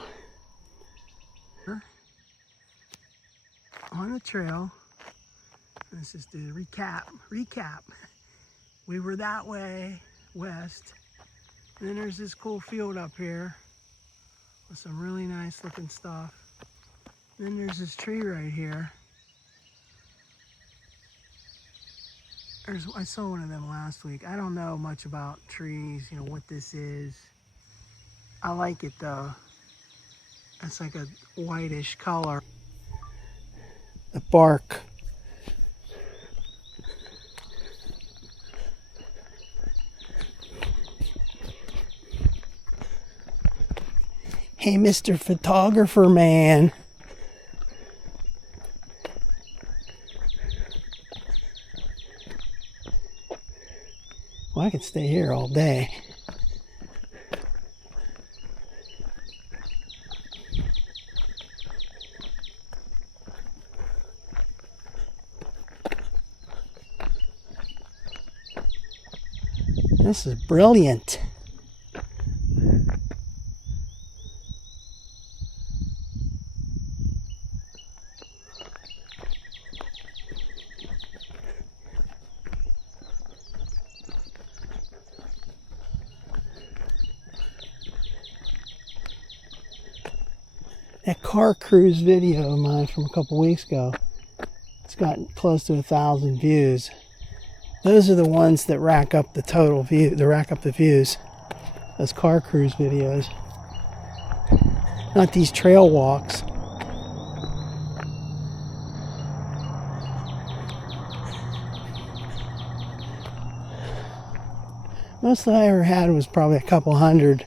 on the trail, Let's just do the recap. We were that way, west. And then there's this cool field up here with some really nice looking stuff. And then there's this tree right here. I saw one of them last week. I don't know much about trees, you know, what this is. I like it though. It's like a whitish color. The bark. Hey, Mr. Photographer Man. Well, I could stay here all day. This is brilliant. That car cruise video of mine from a couple weeks ago, it's gotten close to 1,000 views. Those are the ones that rack up the total view, rack up the views. Those car cruise videos. Not these trail walks. Most I ever had was probably a couple hundred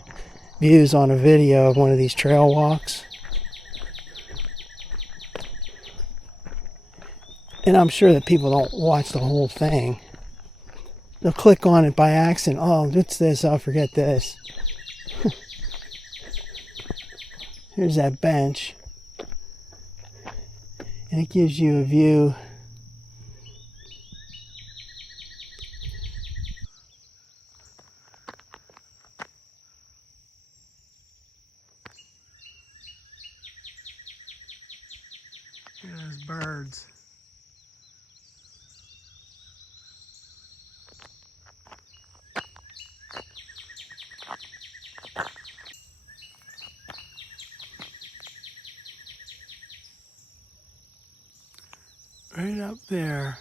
views on a video of one of these trail walks. And I'm sure that people don't watch the whole thing. They'll click on it by accident. Oh, it's this, I'll forget this. Here's that bench. And it gives you a view. Look at those birds. Right up there.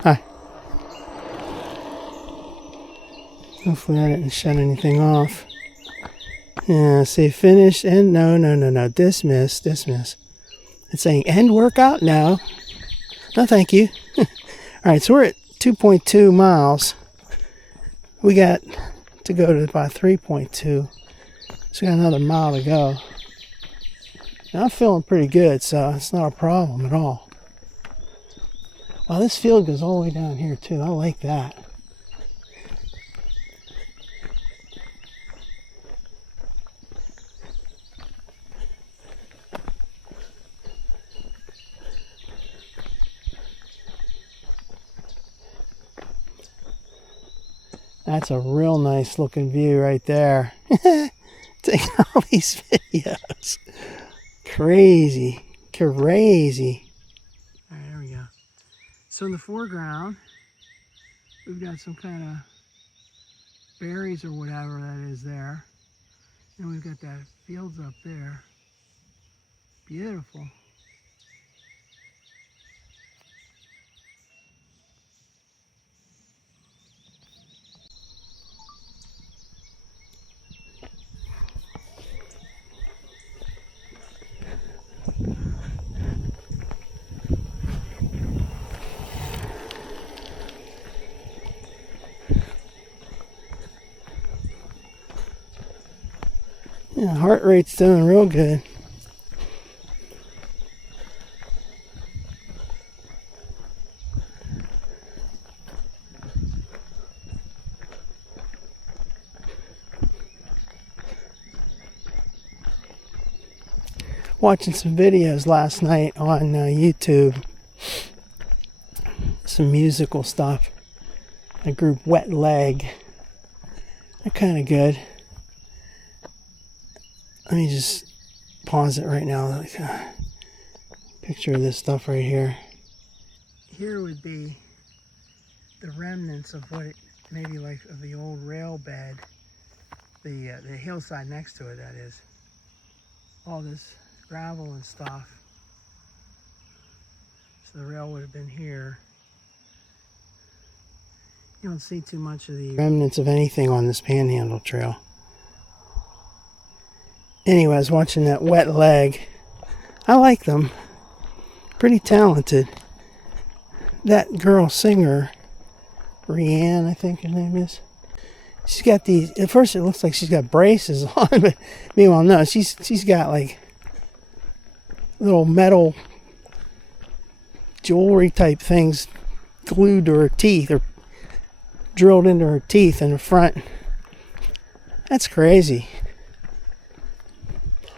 Hi. Hopefully I didn't shut anything off. Yeah, say finish and no. Dismiss. It's saying end workout? No, thank you. Alright, so we're at 2.2 miles. We got to go to about 3.2. So we got another mile to go. Now I'm feeling pretty good, so it's not a problem at all. Wow, this field goes all the way down here too. I like that. That's a real nice looking view right there. Taking all these videos. Crazy. All right, there we go. So in the foreground, we've got some kind of berries or whatever that is there. And we've got that fields up there. Beautiful. Yeah, heart rate's doing real good. Watching some videos last night on YouTube. Some musical stuff. The group Wet Leg. They're kind of good. Let me just pause it right now. Like a picture of this stuff right here. Here would be the remnants of what it maybe like of the old rail bed, the hillside next to it. That is all this gravel and stuff. So the rail would have been here. You don't see too much of the remnants of anything on this Panhandle trail. Anyway, I was watching that Wet Leg. I like them. Pretty talented. That girl singer, Rianne, I think her name is. She's got these, at first it looks like she's got braces on, but meanwhile, no, she's got like little metal jewelry type things glued to her teeth or drilled into her teeth in the front. That's crazy.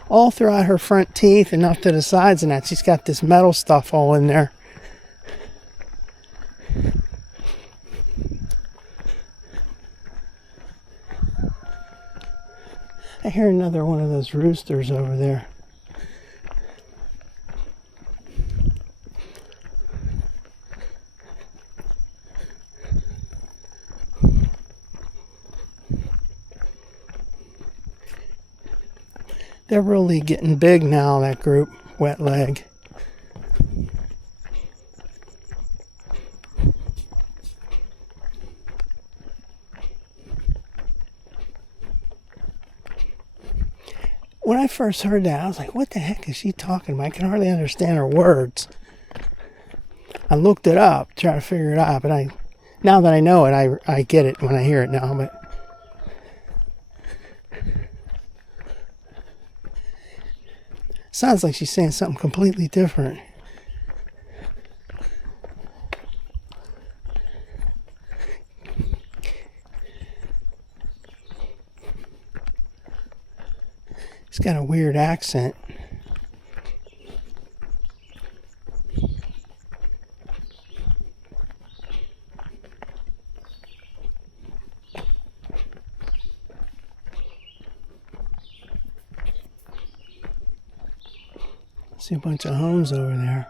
All throughout her front teeth and up to the sides and that, she's got this metal stuff all in there. I hear another one of those roosters over there. They're really getting big now, that group, Wet Leg. When I first heard that, I was like, what the heck is she talking about? I can hardly understand her words. I looked it up, trying to figure it out, but now that I know it, I get it when I hear it now, but sounds like she's saying something completely different. It's got a weird accent. See a bunch of homes over there.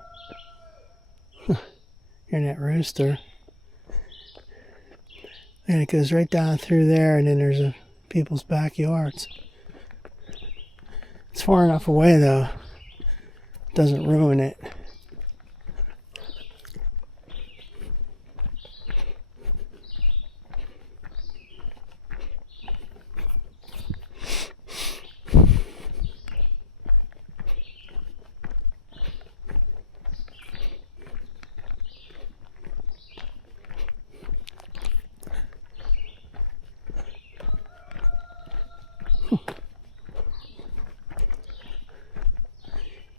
Hear that rooster. And it goes right down through there, and then there's people's backyards. It's far enough away though. Doesn't ruin it.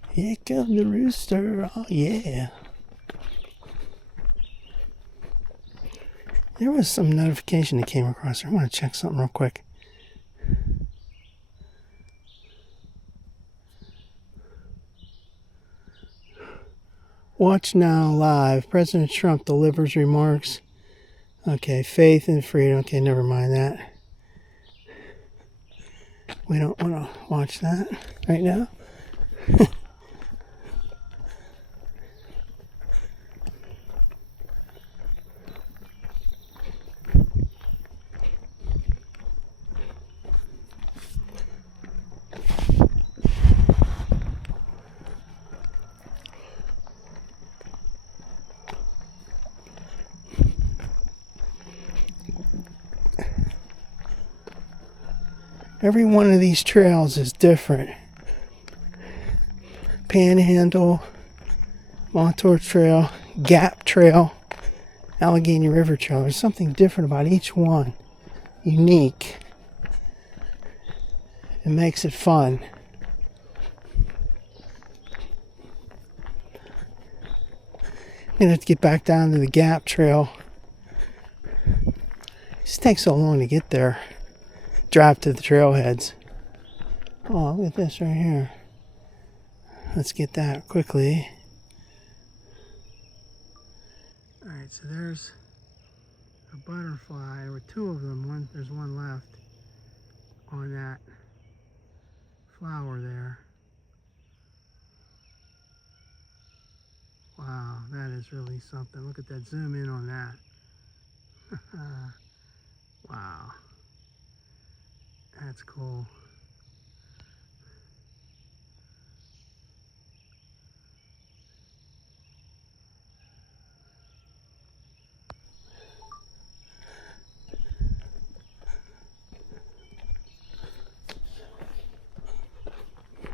Here comes the rooster, oh yeah. There was some notification that came across here. I want to check something real quick. Watch now live. President Trump delivers remarks. Okay, faith and freedom. Okay, never mind that. We don't want to watch that right now. Every one of these trails is different. Panhandle, Montour Trail, Gap Trail, Allegheny River Trail. There's something different about each one. Unique. It makes it fun. I'm going to have to get back down to the Gap Trail. It just takes so long to get there. Drive to the trailheads. Oh, look at this right here. Let's get that quickly. Alright, so there's a butterfly. There were two of them. There's one left. on that flower there. Wow, that is really something. Look at that, zoom in on that. Wow, that's cool.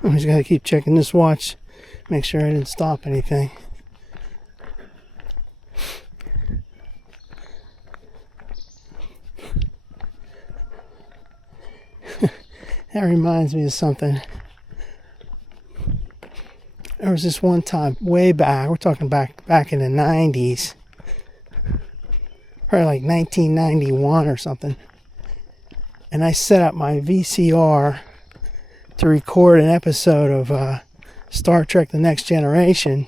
I just gotta keep checking this watch, make sure I didn't stop anything. That reminds me of something. There was this one time way back, we're talking back in the 90s, probably like 1991 or something, and I set up my VCR to record an episode of Star Trek The Next Generation.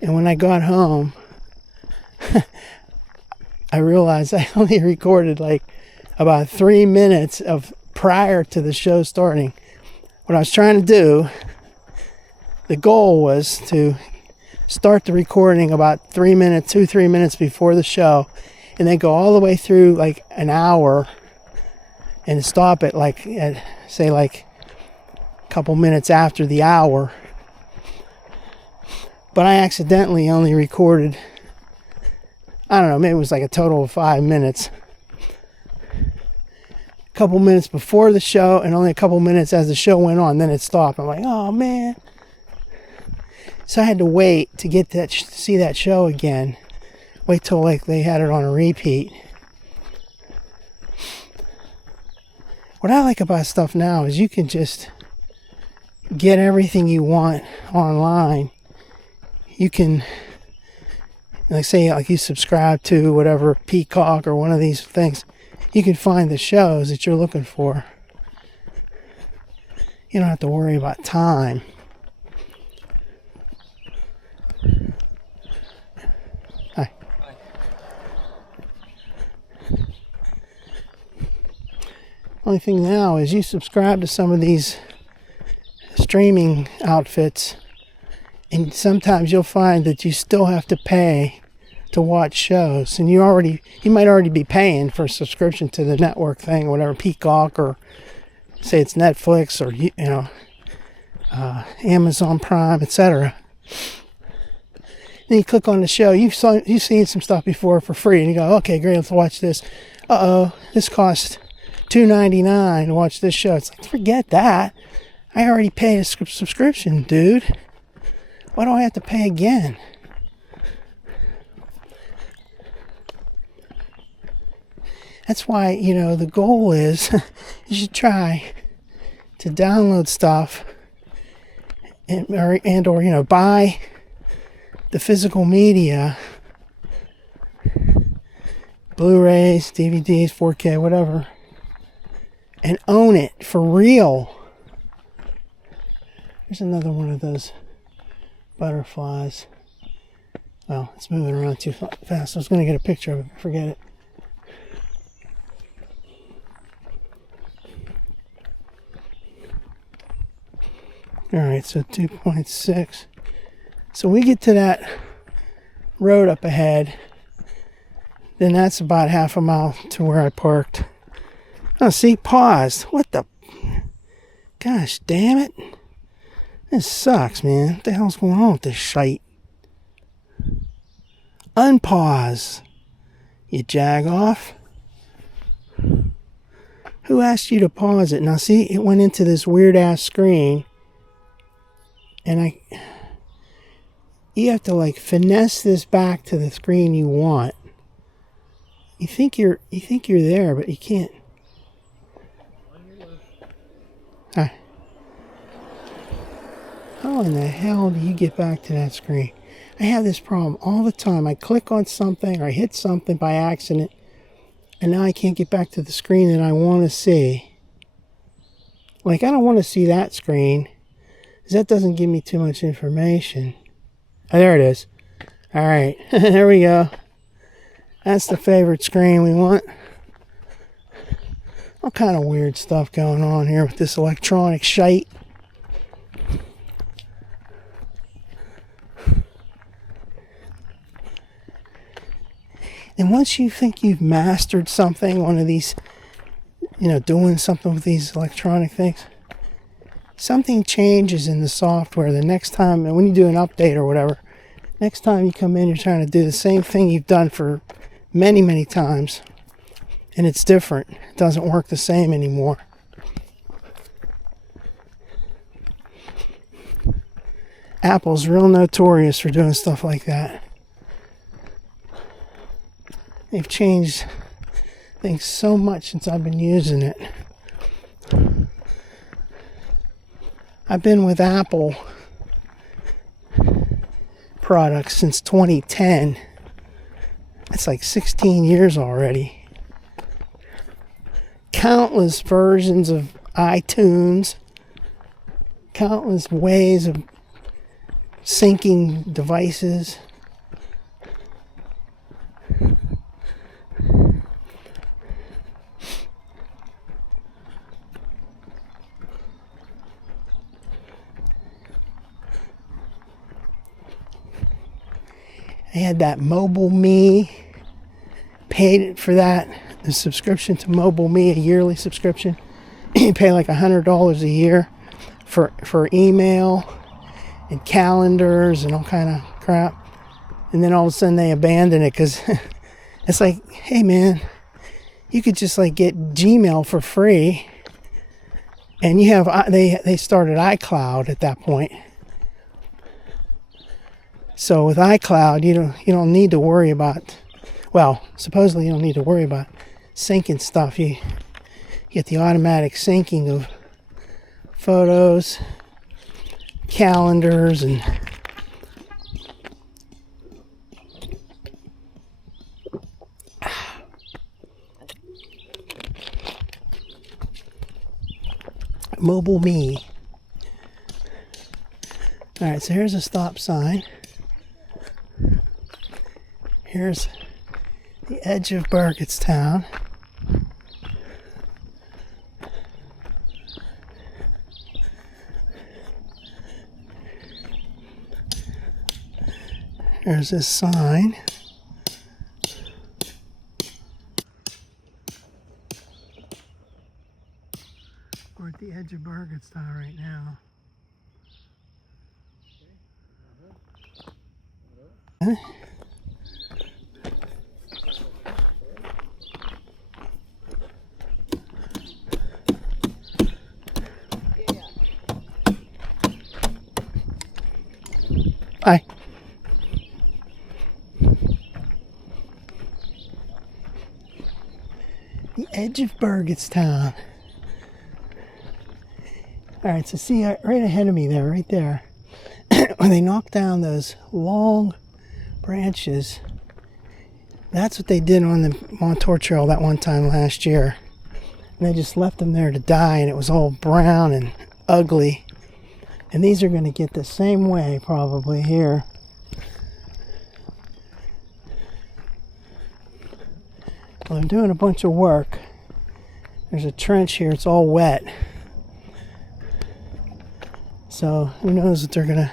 And when I got home, I realized I only recorded like about 3 minutes of prior to the show starting. What I was trying to do, the goal was to start the recording about 3 minutes, 2-3 minutes before the show, and then go all the way through like an hour and stop it like at, say, like a couple minutes after the hour. But I accidentally only recorded, I don't know, maybe it was like a total of 5 minutes. A couple minutes before the show and only a couple minutes as the show went on, then it stopped. I'm like, oh man. So I had to wait to get that, see that show again. Wait till like they had it on a repeat. What I like about stuff now is you can just get everything you want online. You can, like say, like you subscribe to whatever Peacock or one of these things, you can find the shows that you're looking for. You don't have to worry about time. Hi. Hi. Only thing now is you subscribe to some of these streaming outfits, and sometimes you'll find that you still have to pay to watch shows, and you might already be paying for a subscription to the network thing, whatever, Peacock, or say it's Netflix, or Amazon Prime, etc. Then you click on the show. You've seen some stuff before for free, and you go, okay, great, let's watch this. This costs $2.99 to watch this show. It's like, forget that. I already paid a subscription, dude. Why do I have to pay again? That's why, the goal is you should try to download stuff and or buy the physical media, Blu-rays, DVDs, 4K, whatever, and own it for real. There's another one of those butterflies. Well, it's moving around too fast. I was going to get a picture of it. Forget it. Alright, so 2.6. So we get to that road up ahead. Then that's about half a mile to where I parked. Oh, see, paused. What the? Gosh, damn it. This sucks, man. What the hell's going on with this shite? Unpause. You jag off. Who asked you to pause it? Now see, it went into this weird ass screen. And you have to like finesse this back to the screen you want. You think you're there, but you can't. Hi. How in the hell do you get back to that screen? I have this problem all the time. I click on something or I hit something by accident, and now I can't get back to the screen that I want to see. Like, I don't want to see that screen, because that doesn't give me too much information. Oh, there it is. Alright, there we go. That's the favorite screen we want. All kind of weird stuff going on here with this electronic shite. And once you think you've mastered something, one of these, doing something with these electronic things, something changes in the software the next time, and when you do an update or whatever, next time you come in, you're trying to do the same thing you've done for many, many times, and it's different. It doesn't work the same anymore. Apple's real notorious for doing stuff like that. They've changed things so much since I've been using it. I've been with Apple products since 2010. That's like 16 years already. Countless versions of iTunes, countless ways of syncing devices. I had that Mobile Me, paid for that, the subscription to Mobile Me, a yearly subscription. You pay like $100 a year for email and calendars and all kind of crap. And then all of a sudden they abandon it because it's like, hey man, you could just like get Gmail for free. And you have, they started iCloud at that point. So with iCloud, you don't need to worry about, well, supposedly you don't need to worry about syncing stuff. You get the automatic syncing of photos, calendars, and Mobile Me. Alright, so here's a stop sign. Here's the edge of Burgettstown. There's this sign. We're at the edge of Burgettstown right now. Hi. The edge of Burgettstown. Alright, so see right ahead of me there, right there, when they knocked down those long branches, that's what they did on the Montour Trail that one time last year. And they just left them there to die, and it was all brown and ugly. And these are going to get the same way probably here. Well, they're doing a bunch of work. There's a trench here, it's all wet. So who knows if they're going to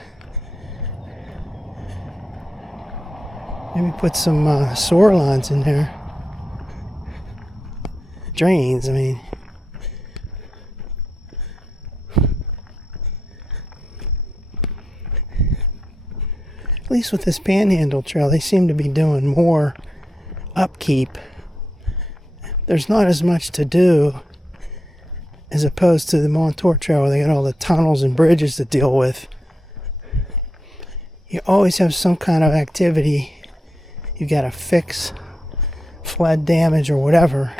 maybe put some sewer lines in there. Drains, I mean. At least with this Panhandle Trail, they seem to be doing more upkeep. There's not as much to do as opposed to the Montour Trail where they got all the tunnels and bridges to deal with. You always have some kind of activity. You got to fix flood damage or whatever.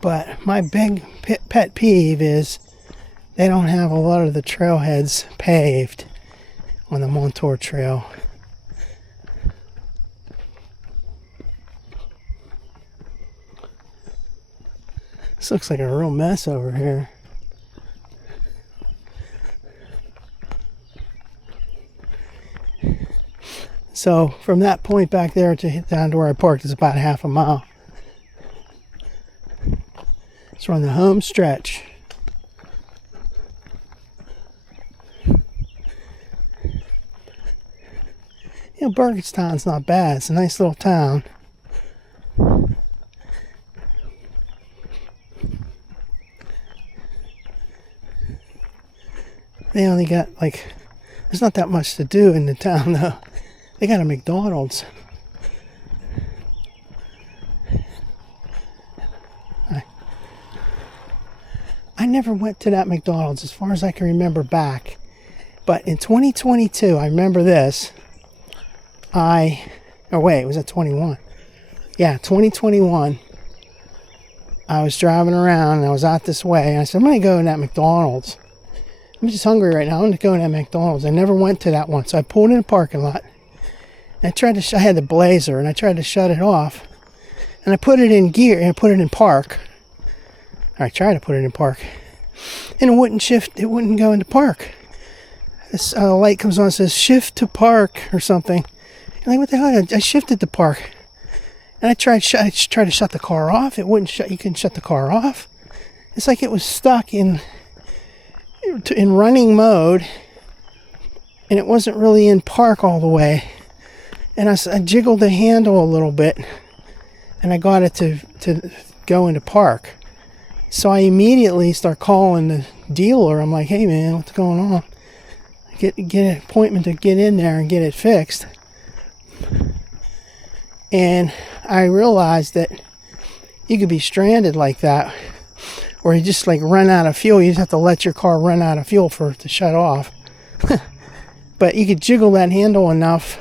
But my big pet peeve is they don't have a lot of the trailheads paved on the Montour Trail. This looks like a real mess over here. So from that point back there to down to where I parked is about half a mile. So we're on the home stretch. You know, Burgettstown's not bad. It's a nice little town. They only got, like, there's not that much to do in the town, though. They got a McDonald's. I never went to that McDonald's as far as I can remember back. But in 2022, I remember this. Oh wait, was that 21? Yeah, 2021. I was driving around and I was out this way. And I said, I'm going to go to that McDonald's. I'm just hungry right now. I'm going to go to that McDonald's. I never went to that one. So I pulled in the parking lot. And I tried to, I had the Blazer and I tried to shut it off. And I put it in gear and I put it in park. I tried to put it in park. And it wouldn't shift. It wouldn't go into park. This light comes on and says shift to park or something. I'm like, what the hell? I shifted to park. And I tried to shut the car off. It wouldn't shut. You couldn't shut the car off. It's like it was stuck in running mode. And it wasn't really in park all the way. And I jiggled the handle a little bit. And I got it to go into park. So I immediately start calling the dealer. I'm like, hey man, what's going on? Get an appointment to get in there and get it fixed. And I realized that you could be stranded like that, or you just like run out of fuel. You just have to let your car run out of fuel for it to shut off. But you could jiggle that handle enough,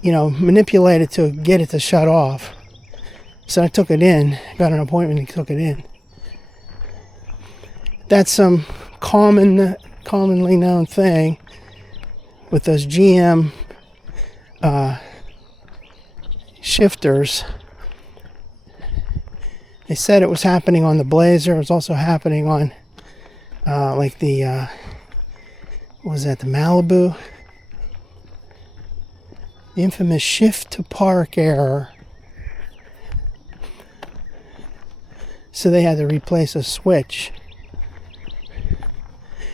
you know, manipulate it to get it to shut off. So I took it in, got an appointment and took it in. That's some commonly known thing with those GM shifters. They said it was happening on the Blazer. It was also happening on like the what was that, the Malibu? The infamous shift to park error. So they had to replace a switch.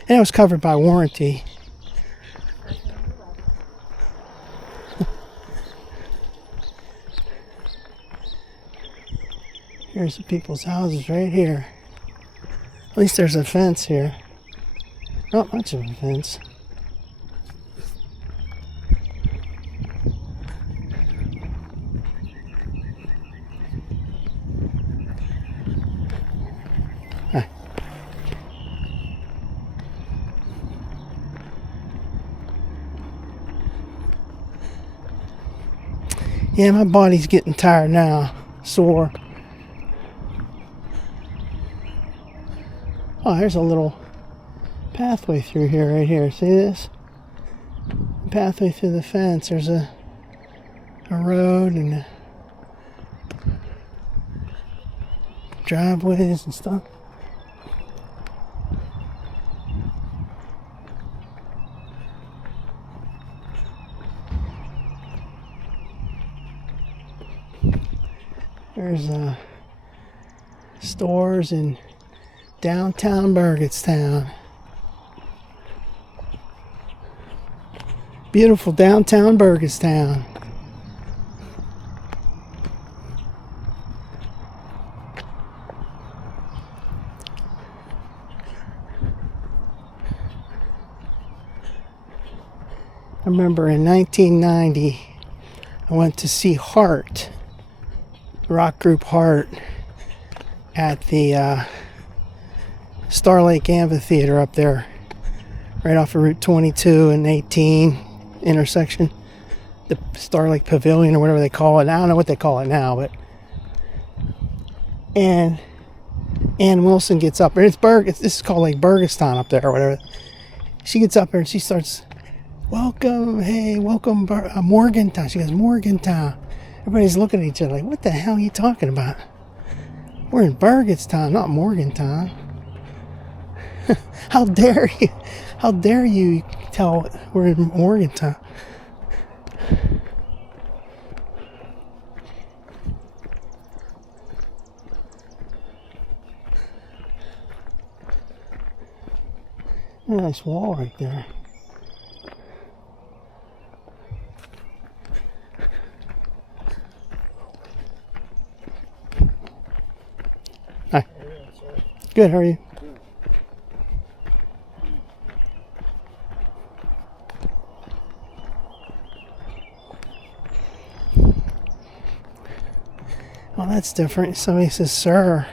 And it was covered by warranty. Here's the people's houses right here. At least there's a fence here. Not much of a fence. Hi. Yeah, my body's getting tired now. Sore. Oh, there's a little pathway through here, right here. See this? Pathway through the fence. There's a road and driveways and stuff. There's stores in downtown Burgettstown. Beautiful downtown Burgettstown. I remember in 1990, I went to see Heart, rock group Heart, at the Star Lake Amphitheater up there, right off of Route 22 and 18 intersection. The Star Lake Pavilion or whatever they call it. I don't know what they call it now, but. And Ann Wilson gets up there. This is called like Burgettstown up there or whatever. She gets up there and she starts, welcome, Morgantown. She goes, Morgantown. Everybody's looking at each other like, what the hell are you talking about? We're in Burgettstown, not Morgantown. How dare you? How dare you tell we're in Morgantown? Nice wall right there. Hi. Good, how are you? Well, that's different. Somebody says, sir.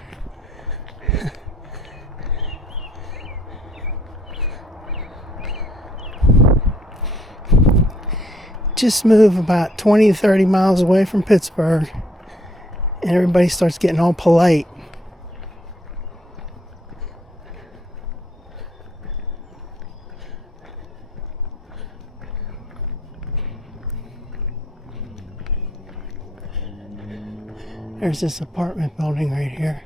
Just move about 20 to 30 miles away from Pittsburgh, and everybody starts getting all polite. There's this apartment building right here.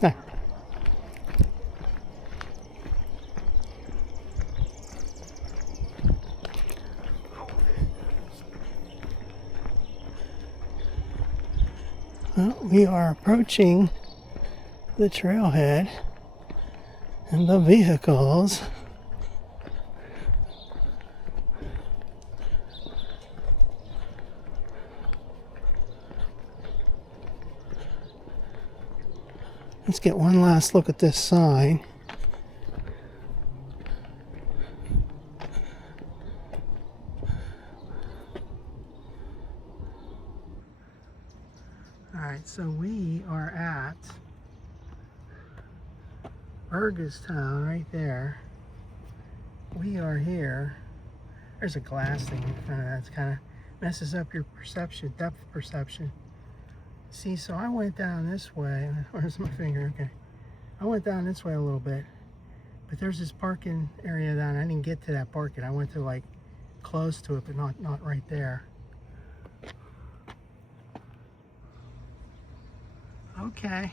There. Well, we are approaching the trailhead, and the vehicles let's get one last look at this sign. Alright, so we are at Burgettstown right there. We are here. There's a glass thing in front of that. It's kind of messes up your perception, depth perception. See, so I went down this way. Where's my finger? Okay. I went down this way a little bit. But there's this parking area down. I didn't get to that parking. I went to like close to it, but not right there. Okay.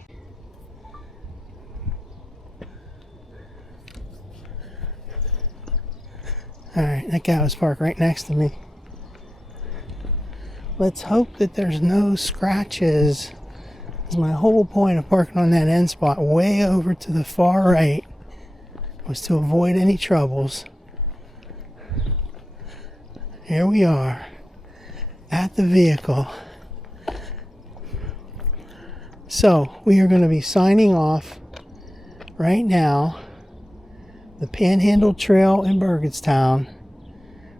Alright, that guy was parked right next to me. Let's hope that there's no scratches. Because my whole point of parking on that end spot way over to the far right was to avoid any troubles. Here we are at the vehicle. So we are going to be signing off right now. The Panhandle Trail in Burgettstown,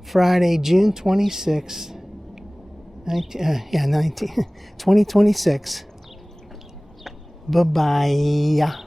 Friday, June 26th, 2026. Bye-bye.